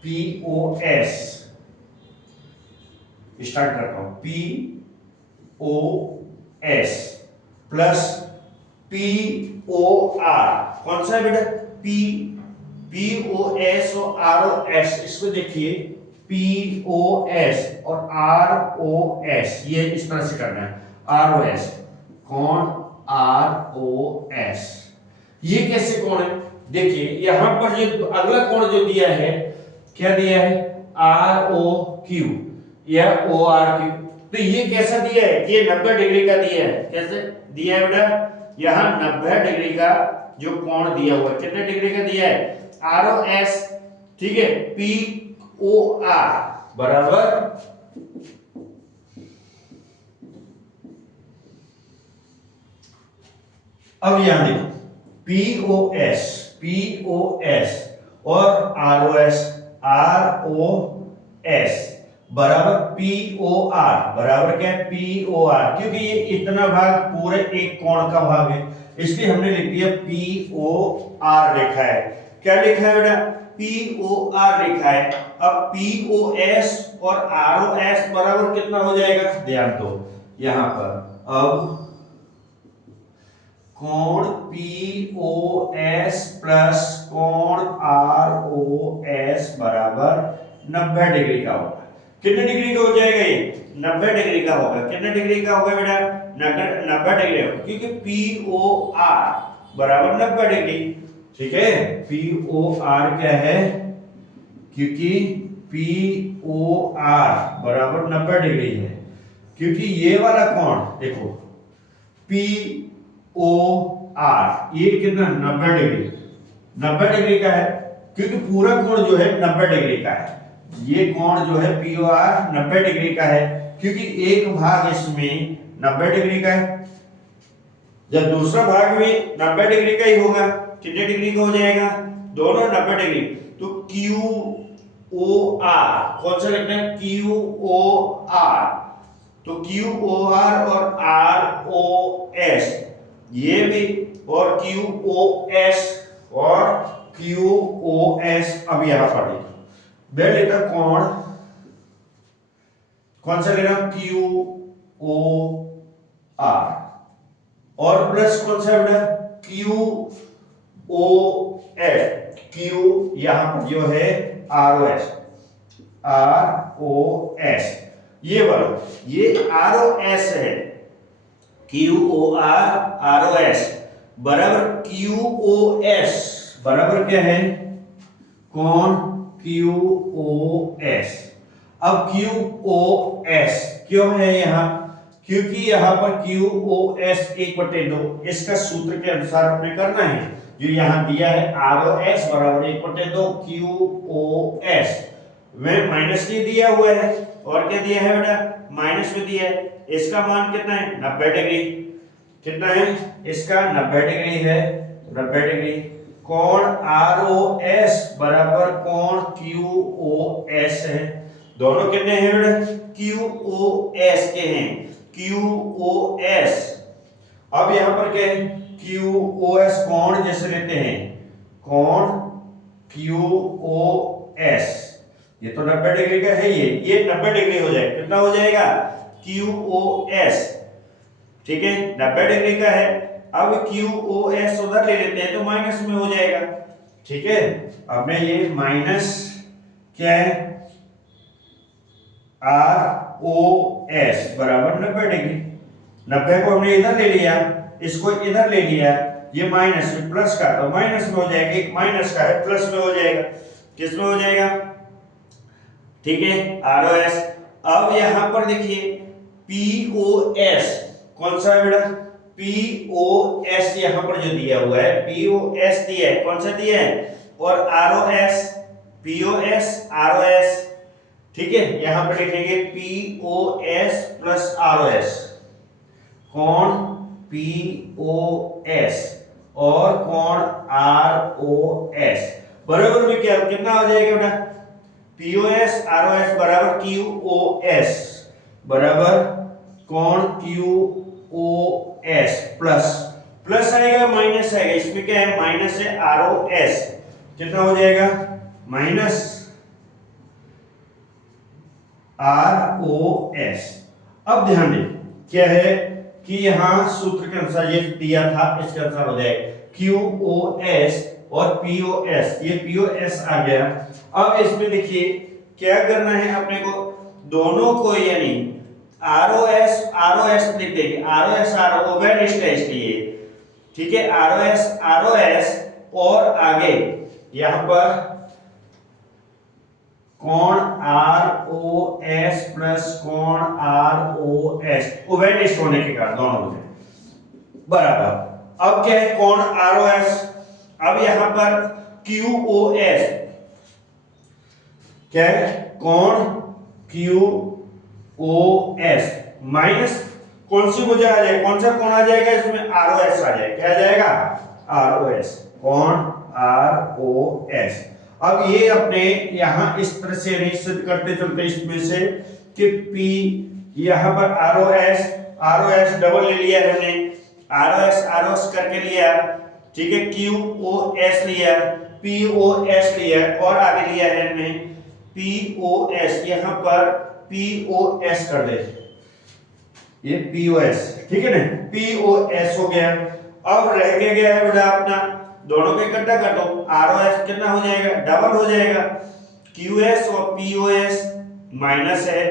POS start करता हूं, POS प्लस POR, कौन सा है बेटा? POS और ROS, इसको देखिए POS और ROS, ये इस तरह से करना है। ROS कौन? ROS ये कैसे कोण है? देखिए यहां पर जो अगला कोण जो दिया है, क्या दिया है? ROQ या ORQ। तो ये कैसा दिया है? ये 90 डिग्री का दिया है। कैसे दिया है बेटा? यहां 90 डिग्री का जो कोण दिया हुआ है, कितने डिग्री का दिया है? ROS, ठीक है, POR बराबर अब यहां देखो POS और ROS बराबर POR बराबर क्या है? POR, क्योंकि ये इतना भाग पूरे एक कोण का भाग है, इसलिए हमने लिख दिया POR लिखा है। क्या लिखा है बेटा? POR लिखा है। अब POS और ROS बराबर कितना हो जाएगा? ध्यान दो यहां पर, अब कोण POS प्लस कोण ROS बराबर 90 डिग्री का होगा। कितने डिग्री का हो जाएगा? ये 90 डिग्री का होगा। कितने डिग्री का होगा बेटा? 90 डिग्री होगा, क्योंकि POR बराबर 90 डिग्री। ठीक है, POR क्या है? क्योंकि POR बराबर 90 डिग्री है, क्योंकि ये वाला कोण देखो POR ये कितना? 90 डिग्री, 90 डिग्री का है, क्योंकि पूरा कोण जो है 90 डिग्री का है। ये कोण जो है POR 90 डिग्री का है, क्योंकि एक भाग इसमें 90 डिग्री का है, जब दूसरा भाग भी 90 डिग्री का ही होगा। कितने डिग्री का हो जाएगा? दोनों 90 डिग्री। तो QOR कौन सा लिखना है? QOR, तो QOR और ROS ये भी, और QOS और QOS। अब यहां पर देखो, मैं लेता कोण, कौन सा लेना? QOR और प्लस कौन सा बेटा? QOS, Q यहां पर जो है ROS, ये वाला, ये ROS है, QOR ROS बराबर QOS बराबर क्या है? कौन? QOS। अब QOS क्यों है यहां? क्योंकि यहां पर QOS 1/2, इसका सूत्र के अनुसार आपने करना है। जो यहां दिया है ROS बराबर 1/2 QOS में माइनस नहीं दिया हुआ है, और क्या दिया है बेटा? माइनस में दिया है। इसका मान कितना है? 90 डिग्री। कितना है इसका? 90 डिग्री है। 90 डिग्री। कोण आर ओ एस बराबर कोण क्यू ओ एस है। दोनों कितने हैं बेटा? क्यू ओ एस के हैं, क्यू ओ एस। अब यहां पर क्या है? क्यू ओ एस कोण जैसे लेते हैं, कोण क्यू ओ एस, ये तो 90 डिग्री का है, ये 90 डिग्री हो जाएगा। कितना हो जाएगा? क्यू ओ एस, ठीक है, 90 डिग्री का है। अब क्यू ओ एस उधर ले लेते हैं तो माइनस में हो जाएगा, ठीक है। अब मैं ये माइनस क्या है, आर ओ एस बराबर 90 डिग्री। 90 को हमने इधर ले लिया, इसको इधर ले लिया, ये माइनस में प्लस का तो माइनस में हो जाएगा, एक माइनस का है प्लस में हो जाएगा। किस में हो जाएगा? ठीक है, आर ओ एस। अब यहां पर देखिए पी ओ एस कौन सा है बेटा? पी ओ एस यहां पर जो दिया हुआ है, पी ओ एस दिया है, कौन सा दिया है? और R O S, P O S R O S, ठीक है। यहां पर लिखेंगे P O S plus R O S, कोण पी ओ एस और कोण आर ओ एस बराबर में क्या कितना हो जाएगा बेटा? P O S R O S बराबर क्यू ओ एस बराबर कोण Q O S plus plus आएगा माइनस आएगा, इसमें क्या है? माइनस है आर ओ एस, कितना हो जाएगा? Minus R O S. अब ध्यान दें क्या है कि यहां सूत्र के अनुसार ये दिया था, इसके अनुसार हो जाएगा क्यू ओ एस और पी ओ एस, ये पी ओ एस आ गया। अब इसमें देखिए क्या करना है अपने को, दोनों को यानी आर ओ एस लिख देंगे, R O S R O variable है इसलिए, ठीक है, आर ओ एस और आगे यहां पर कोण आर ओ एस प्लस कोण आर ओ एस वेरिएबल होने के कारण दोनों हो जाए बराबर। अब क्या है? कोण आर ओ एस, अब यहां पर क्यू ओ एस क्या है? कोण क्यू ओ एस माइनस कौन सी वजह आ जाएगा, कौन सा कोण आ जाएगा इसमें? आर ओ एस आ जाएगा, क्या आ जाएगा? आर ओ एस, कोण आर ओ एस। अब ये अपने यहां इस तरह से सिद्ध करते चलते इसमें से कि P यहां पर आर ओ एस डबल ले लिया है हमने, आर ओ एस करके लिया, ठीक है, क्यू ओ एस लिया, पी ओ एस लिया और आगे लिया है हमने पी ओ एस, यहां पर पी ओ एस कर दे, ये पी ओ एस, ठीक है ना, पी ओ एस हो गया। अब रह गया है बेटा अपना, दोनों को इकट्ठा कर दो, आर ओ एस कितना हो जाएगा? डबल हो जाएगा, क्यू एस और पी ओ एस माइनस है,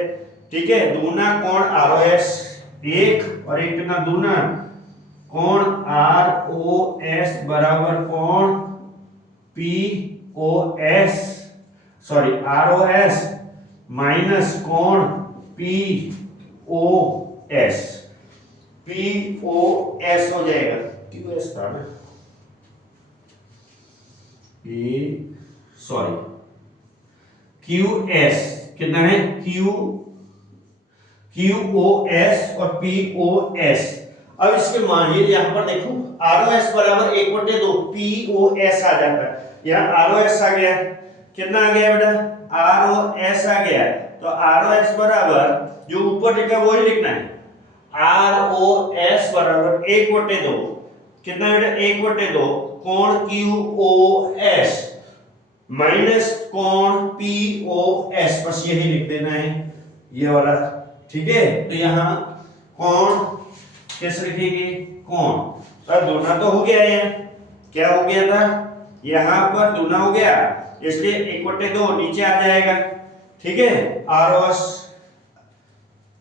ठीक है, दूना कोण आर ओ एस एक और एक कितना दूना कोण आर ओ एस बराबर कोण P O S, sorry R O S minus कोण P O S, P O S हो जाएगा, क्यू एस था ना, सॉरी क्यू एस कितना है? क्यू ओ एस और पी ओ एस। अब इसके मान ये यहां पर देखो आर ओ एस बराबर 1/2 पी ओ एस आ जाता है, यहां आर ओ एस आ गया, कितना आ गया बेटा? आर ओ एस आ गया, तो आर ओ एस बराबर जो ऊपर लिखा है वही लिखना है, आर ओ एस बराबर 1/2 कितना बेटा? 1/2 कोण क्यू ओ एस माइनस कोण पी ओ एस, बस यही लिख देना है ये वाला, ठीक है। तो यहां कोण कैसे लिखेंगे? कोण तो दूना तो हो गया, ये क्या हो गया था? यहां पर दूना हो गया, इसलिए 1/2 नीचे आ जाएगा, ठीक है, आर ओ एस।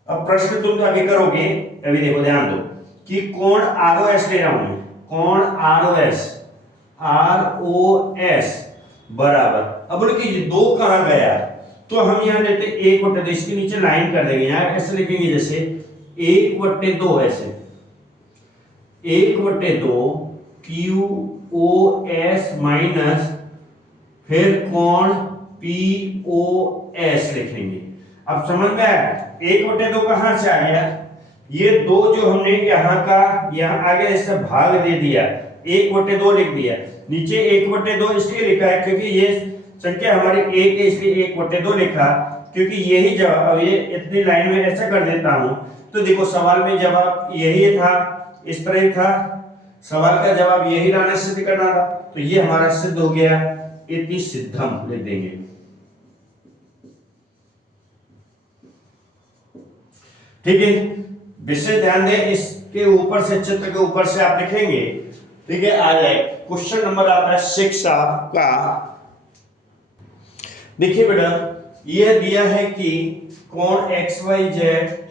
अब प्रश्न तुम आगे करोगे, अभी देखो ध्यान दो कि कोण आर ओ एस ले रहा हूं मैं, कोण आर ओ एस बराबर, अब बोले कि ये 2 कहां गया, तो हम यहां लेते 1/2, इसके नीचे लाइन कर देंगे यार, ऐसे लिखेंगे जैसे 1/2, ऐसे 1/2 क्यू ओ एस माइनस फिर कोण पी ओ एस लिखेंगे। अब समझ में आया? 1/2 कहां से आ गया? ये 2 जो हमने यहां का यहां आगे इसका भाग दे दिया, 1/2 लिख दिया। नीचे 1/2 इसलिए लिखा है क्योंकि ये संख्या हमारी 1 है, इसलिए 1/2 लिखा, क्योंकि यही जवाब। अब ये इतनी लाइन में ऐसा कर देता हूं तो देखो सवाल में जवाब यही था, इस तरह ही था, सवाल का जवाब यही लाना, सिद्ध करना था, तो ये हमारा सिद्ध हो गया। इति सिद्धम लिख देंगे। ठीक है, विषय ध्यान दें, इसके ऊपर से, चित्र के ऊपर से आप लिखेंगे। ठीक है, आ जाए क्वेश्चन नंबर आता है 6 आपका। देखिए बेटा, यह दिया है कि कोण XYZ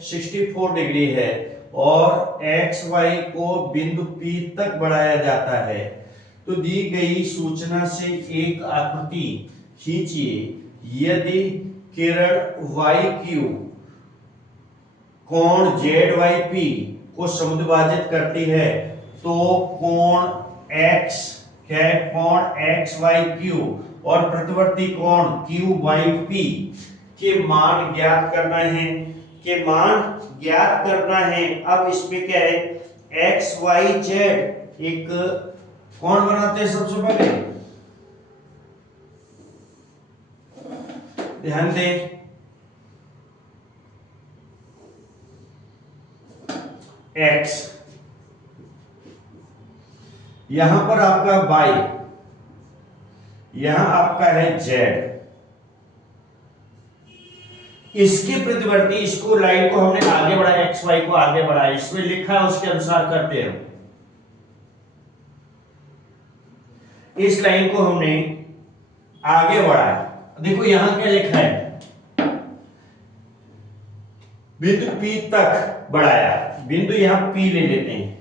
64 डिग्री है और XY को बिंदु P तक बढ़ाया जाता है। तो दी गई सूचना से एक आकृति खींचिए। यदि किरण YQ कोण ZYP को समुद्रभाजित करती है तो कोण X क्या है, कोण XYQ और प्रतिवर्ती कोण QYP के मान ज्ञात करना है, अब इसमें क्या है, XYZ एक कोण बनाते हैं। सबसे पहले ध्यान दें, X, यहां पर आपका Y, यहां आपका है Z। इसके प्रतिवर्ती, इसको लाइन को हमने आगे बढ़ाया, XY को आगे बढ़ाया, इसमें लिखा है उसके अनुसार करते हैं। इस लाइन को हमने आगे बढ़ाया। देखो यहां क्या लिखा है, बिंदु P तक बढ़ाया, बिंदु यहां P ले लेते हैं,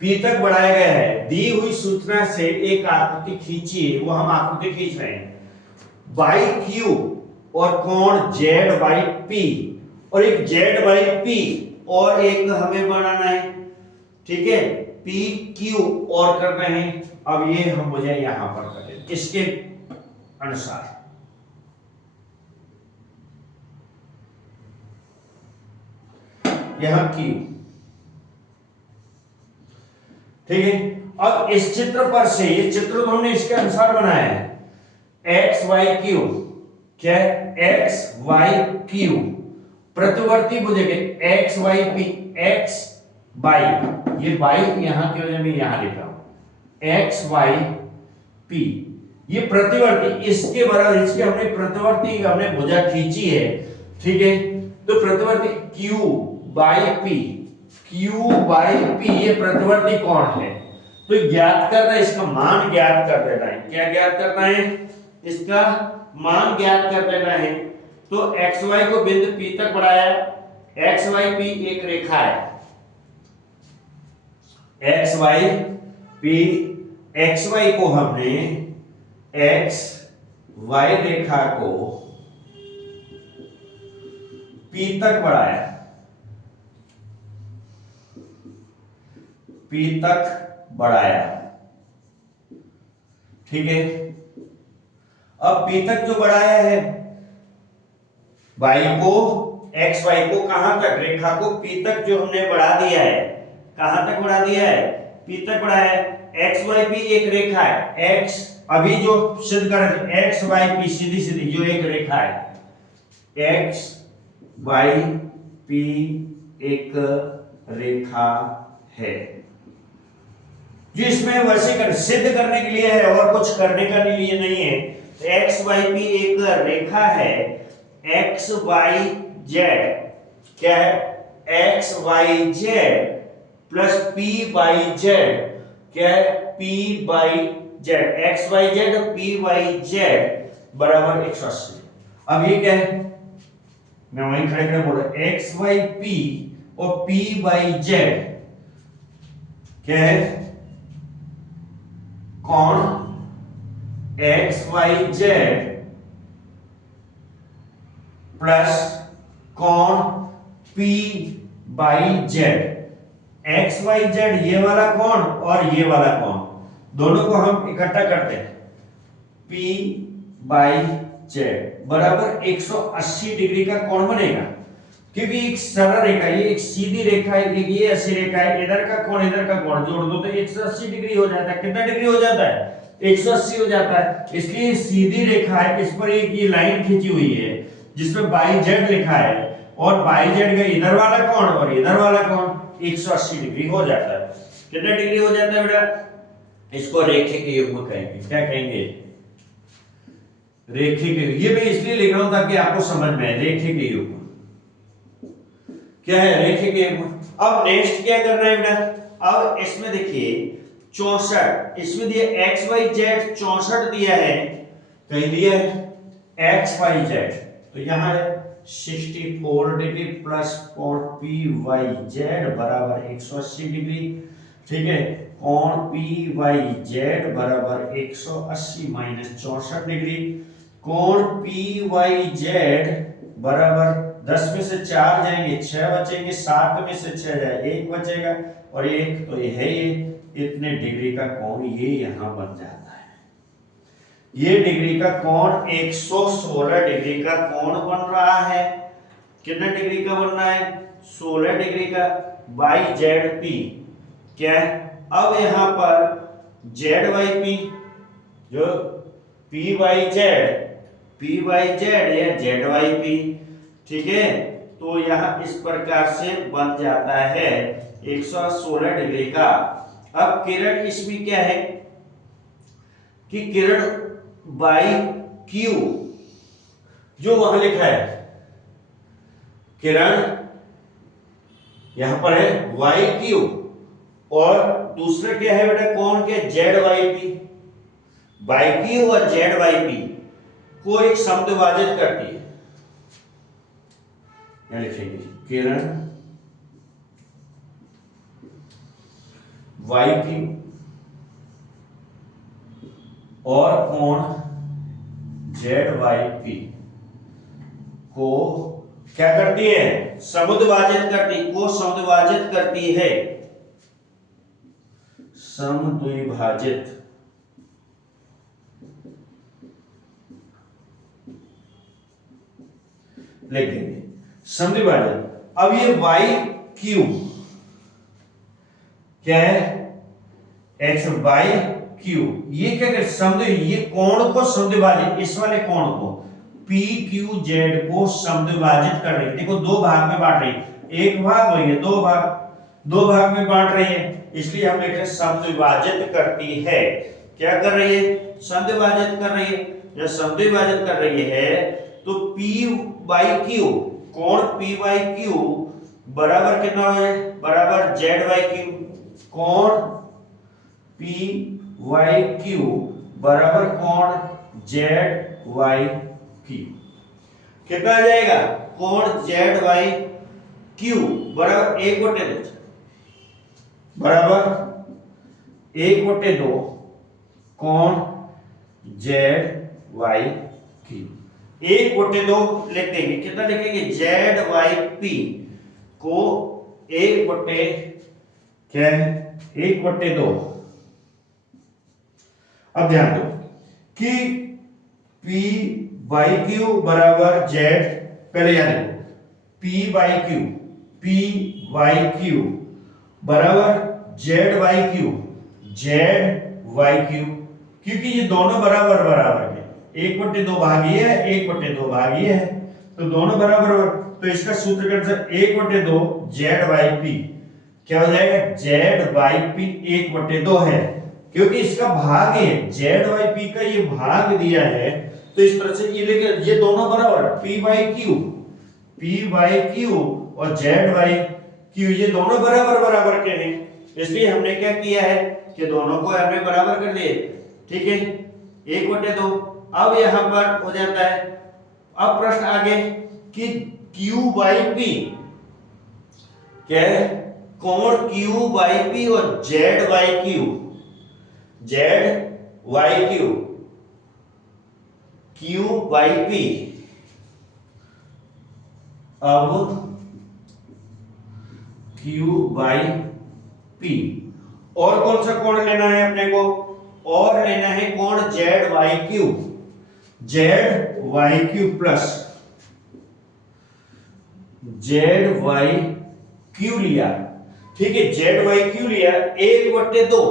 P तक बढ़ाया गया है। दी हुई सूचना से एक आकृति खींचिए, वो हम आकृति खींच रहे हैं। YQ और कोण ZYP और एक ZYP और एक हमें बनाना है। ठीक है, PQ और करना है। अब ये हम मुझे यहां पर करें इसके अनुसार। यहां Q, ठीक है। अब इस चित्र पर से, ये चित्र तो हमने इसके अनुसार बनाया है, XYQ क्या है, XYQ प्रतिवर्ती भुज के XYP, XY, ये Y यहां की वजह में यहां लिखा XYP, ये प्रतिवर्ती, इसके बराबर, इसके हमने प्रतिवर्ती हमने भुजा खींची है। ठीक है, तो प्रतिवर्ती QYP, ये प्रतिवर्ती कोण है। तो ज्ञात करना है, इसका मान ज्ञात कर देना है। क्या ज्ञात करना है, इसका मान ज्ञात कर देना है। तो XY को बिंदु P तक बढ़ाया, XYP एक रेखा है, XY को हमने XY रेखा को P तक बढ़ाया, P तक बढ़ाया। ठीक है, अब P तक जो बढ़ाया है, XY को कहां तक, रेखा को P तक जो हमने बढ़ा दिया है, कहां तक बढ़ा दिया है, P तक बढ़ाया है। XYP एक रेखा है, X अभी जो सिद्ध कर रहे थे, XYP सीधी सीधी जो एक रेखा है, XYP एक रेखा है, जो इसमें वशीकरण सिद्ध करने के लिए है और कुछ करने का लिए नहीं है। XYP एक रेखा है, XYZ क्या है, XYZ प्लस PYZ क्या है, PYZ, XYZ और PYZ बराबर 180। अब ये क्या है, मैं वहीं खड़े खड़े बोल रहा, XYP और PYZ क्या है, कोण XYZ प्लस कोण PYZ। XYZ ये वाला कोण और ये वाला कोण, दोनों को हम इकट्ठा करते हैं, PYZ बराबर 180 डिग्री का कोण बनेगा। क्योंकि एक सरल रेखा, ये एक सीधी रेखा है, एक ये ऐसी रेखा है, इधर का कोण जोड़ दो तो 180 डिग्री हो जाता है। कितना डिग्री हो जाता है? 180 हो जाता है। इसलिए सीधी रेखा है, इस पर एक ये लाइन खींची हुई है जिसमें बाई जेड लिखा है, और बाई जेड का इधर वाला कोण और इधर वाला कोण 180 डिग्री हो जाता है। कितना डिग्री हो जाता है बेटा? इसको रेखिक युग्म कहेंगे। क्या कहेंगे? रेखिक। ये मैं इसलिए लिख रहा हूं ताकि आपको समझ में आए। रेखिक युग्म क्या है? रेखिक युग्म। अब नेक्स्ट क्या करना है बेटा? अब इसमें देखिए 64, इसमें दिया एक्स वाई जेड 64 दिया है, कहीं दिया है एक्स वाई जेड, तो यहां है 64 डिग्री प्लस कोण पी वाई जेड बराबर 180 डिग्री। ठीक है, कोण पी वाई जेड बराबर 180 माइनस 64 डिग्री। कोण पी वाई जेड बराबर 10 में से 4 जाएंगे 6 बचेंगे, 7 में से 6 जाए 1 बचेगा, और 1 तो ये है, ये इतने डिग्री का कोण ये यहां बन जाता है। ये डिग्री का कोण 116 डिग्री का कोण बन रहा है। कितना डिग्री का बन रहा है? 16 डिग्री का बाई जेड पी। क्या है? अब यहां पर जेड वाई पी, जो पी वाई जेड या जेड वाई पी, ठीक है, तो यहां इस प्रकार से बन जाता है 116 डिग्री का। अब किरण इसमें क्या है कि किरण बाई क्यू, जो वहां लिखा है किरण यहां पर है वाई क्यू, और दूसरा क्या है बेटा? कोण के Z Y P. By Q और जेड वाई पी को एक समद्विभाजित करती है। यहां लिखेंगे किरण वाई क्यू और कोण जेड वाई पी को क्या करती है? समद्विभाजित करती है। समद्विभाजित लिख देंगे समद्विभाजित। अब ये वाई क्यू क्या है? एक्स बाई क्यू, ये क्या कर समद्वि, ये कोण को समद्विभाजित, इस वाले कोण को पी क्यू जेड को समद्विभाजित कर रही है। देखो दो भाग में बांट रही है, एक भाग और ये दो भाग में बांट रही है, इसलिए हम लिख रहे हैं समद्विभाजित करती है। क्या कर रही है? समद्विभाजित कर रही है। जब समद्विभाजित कर रही है तो P बाई Q, कोण P बाई Q बराबर कितना हो जाए? बराबर Z बाई Q। कोण P बाई Q बराबर कोण Z बाई Q। कितना आ जाएगा? कोण Z बाई Q बराबर 1/2 बराबर 1/2 कोण Z बाई Q। 1/2 लिख देंगे। कितना लिखेंगे? जेड वाई पी को 1/2। अब ध्यान दो कि P बाई Q बराबर Z, पहले याद रखो P बाई Q बराबर Z बाई Q, क्योंकि ये दोनों बराबर है। 1/2 भाग ये है, 1/2 भाग ये है, तो दोनों बराबर। तो इसका सूत्र कैसे? 1/2 जेड वाई पी क्या हो जाएगा? जेड वाई पी 1/2 है, क्योंकि इसका भाग है जेड वाई पी का, ये भाग दिया है, तो इस तरह से ये लेके ये दोनों बराबर पी बाई क्यू और जेड वाई क्यू, ये दोनों बराबर के हैं, इसलिए हमने क्या किया है कि दोनों को हमने बराबर कर दिए। ठीक है, 1/2। अब यहां पर हो जाता है, अब प्रश्न आगे कि Q बाई P क्या है? कोण Q बाई P और Z by Q by P। अब Q बाई P और कौन सा कोण लेना है अपने को? और लेना है कोण Z by Q plus Z Y Q लिया, ठीक है, जेड वाई क्यू लिया, 1/2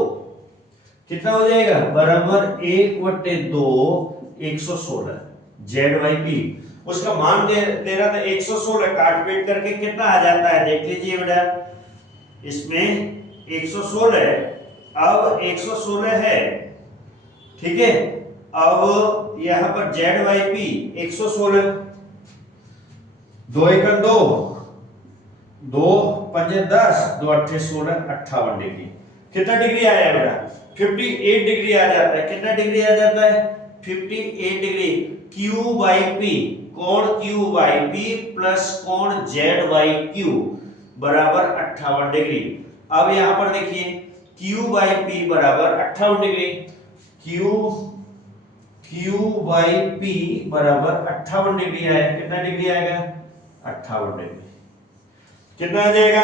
कितना हो जाएगा बराबर 1/2 116 जेड वाई पी, उसका मान दे रहा था 116, काट पीट करके कितना आ जाता है देख लीजिए बेटा, इसमें 116 है, अब 116 है, ठीक है, अब यहां पर जेड वाई पी 116, 2 1 2, 2 5 10, 2 8 16, 58 डिग्री, कितना डिग्री आया बेटा 58 डिग्री आ जाता है, कितना डिग्री आ जाता है 58 डिग्री, क्यू बाई पी, कोण क्यू बाई पी प्लस कोण जेड बाई क्यू बराबर 58 डिग्री। अब यहां पर देखिए क्यू बाई पी बराबर 58 डिग्री, क्यू बाई पी बराबर 58 डिग्री आया, कितना डिग्री आएगा 58 डिग्री, कितना आ जाएगा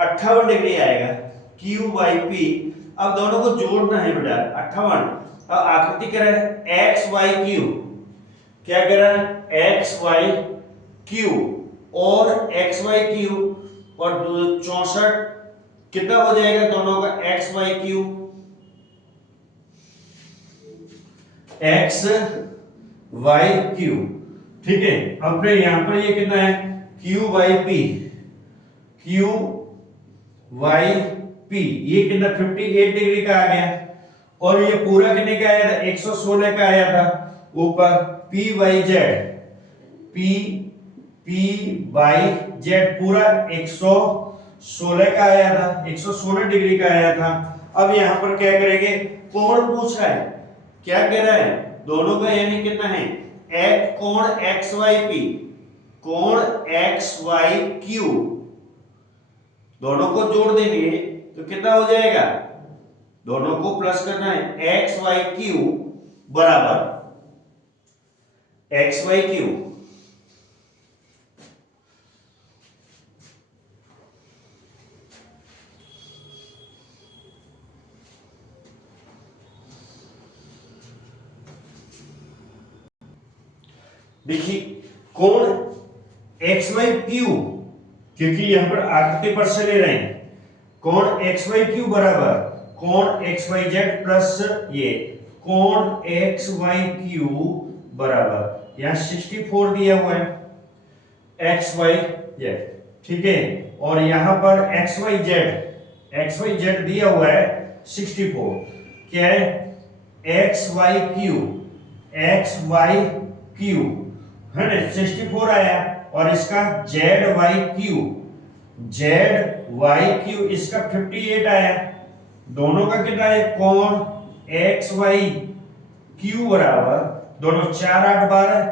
58 डिग्री आएगा क्यू बाई पी। अब दोनों को जोड़ना है बेटा 58, अब आकृति कह रहा है एक्स वाई क्यू, क्या कह रहा है एक्स वाई क्यू और एक्स वाई क्यू और 64 कितना हो जाएगा दोनों का X Y Q, X Y Q, ठीक है। अब फिर यहां पर ये कितना है Q by P, Q Y P, ये कितना 58 डिग्री का आ गया, और ये पूरा कितने का आया था 116 का आया था ऊपर, P Y Z, P Y Z पूरा 116 का आया था, 116 डिग्री का आया था। अब यहां पर क्या करेंगे, कोण पूछ रहा है, क्या कह रहा है दोनों का यानी कितना है एक कोण एक्स वाई पी, कोण एक्स वाई क्यू, दोनों को जोड़ देंगे तो कितना हो जाएगा, दोनों को प्लस करना है एक्स वाई क्यू बराबर एक्स वाई क्यू, देखिए कोण एक्स वाई क्यू, क्योंकि यहां पर आकृति पर से ले रहे हैं, कोण एक्स वाई क्यू बराबर कोण एक्स वाई जेड प्लस ये कोण एक्स वाई क्यू बराबर यहां 64 दिया हुआ है एक्स वाई जेड, ठीक है, और यहां पर एक्स वाई जेड दिया हुआ है 64, क्या है एक्स वाई क्यू है ना 64 आया, और इसका जेड वाई क्यू इसका 58 आया, दोनों का कितना है कोण एक्स वाई क्यू बराबर दोनों 4 8 12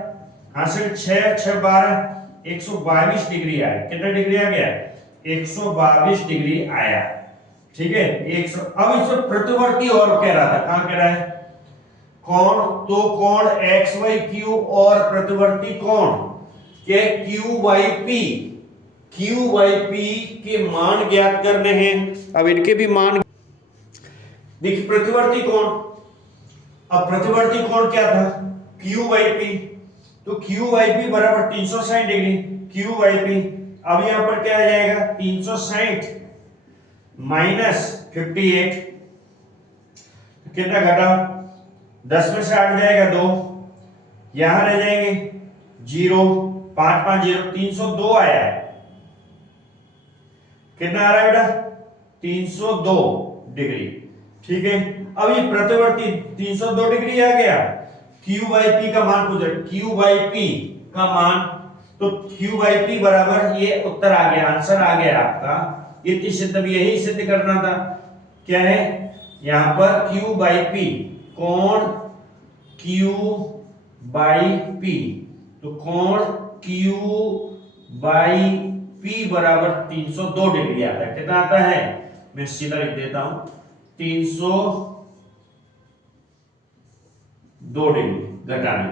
हासिल 6 6 12 122 डिग्री आया, कितना डिग्री आ गया 122 डिग्री आया, ठीक है। 100, अब इसमें प्रतिवर्ती और कह रहा था, कहां कह रहा है कोण, तो कोण एक्स वाई क्यू और प्रतिवर्ती कोण के क्यू वाई पी के मान ज्ञात करने हैं। अब इनके भी मान देखिए, प्रतिवर्ती कोण, अब प्रतिवर्ती कोण क्या था क्यू वाई पी, तो क्यू वाई पी बराबर 360 डिग्री क्यू वाई पी, अब यहां पर क्या आ जाएगा 360 माइनस 58, कितना घटा 10 में से 8 जाएगा 2, यहां रह जाएंगे 0 5 5 0, 302 आया है, कितना आ रहा है बेटा 302 डिग्री, ठीक है। अब ये प्रतिवर्ती 302 डिग्री आ गया, क्यू बाई पी का मान पूछ रहे, क्यू बाई पी का मान, तो क्यू बाई पी बराबर ये उत्तर आ गया, आंसर आ गया आपका, इतनी सिद्ध यही सिद्ध करना था, क्या है यहां पर क्यू बाई पी, कोण क्यू बाई पी, तो कोण क्यू बाई पी बराबर 302 डिग्री आता है, कितना आता है मैं सीधा लिख देता हूं 302 डिग्री घटाने,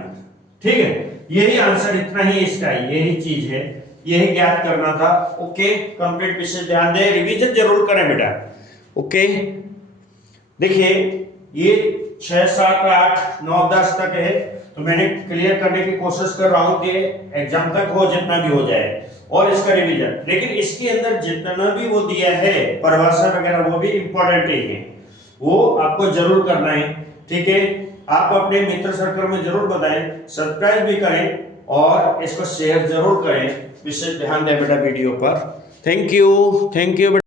ठीक है। यही आंसर, इतना ही इसका, यही चीज है, यही ज्ञात करना था। ओके, कंप्लीट विषय ध्यान दे, रिवीजन जरूर करें बेटा। ओके, देखिए ये 6 7 8 9 10 तक है, तो मैंने क्लियर करने की कोशिश कर रहा हूं कि एग्जाम तक हो, जितना भी हो जाए। और इसका रिवीजन। लेकिन इसके अंदर जितना भी वो दिया है परिभाषा वगैरह वो भी इंपॉर्टेंट ही है, वो आपको जरूर करना है। ठीक है, आप अपने मित्र सर्कल में जरूर बताएं, सब्सक्राइब भी करें और इसको शेयर जरूर करें। विशेष ध्यान दें बेटा वीडियो पर। थैंक यू बेटा।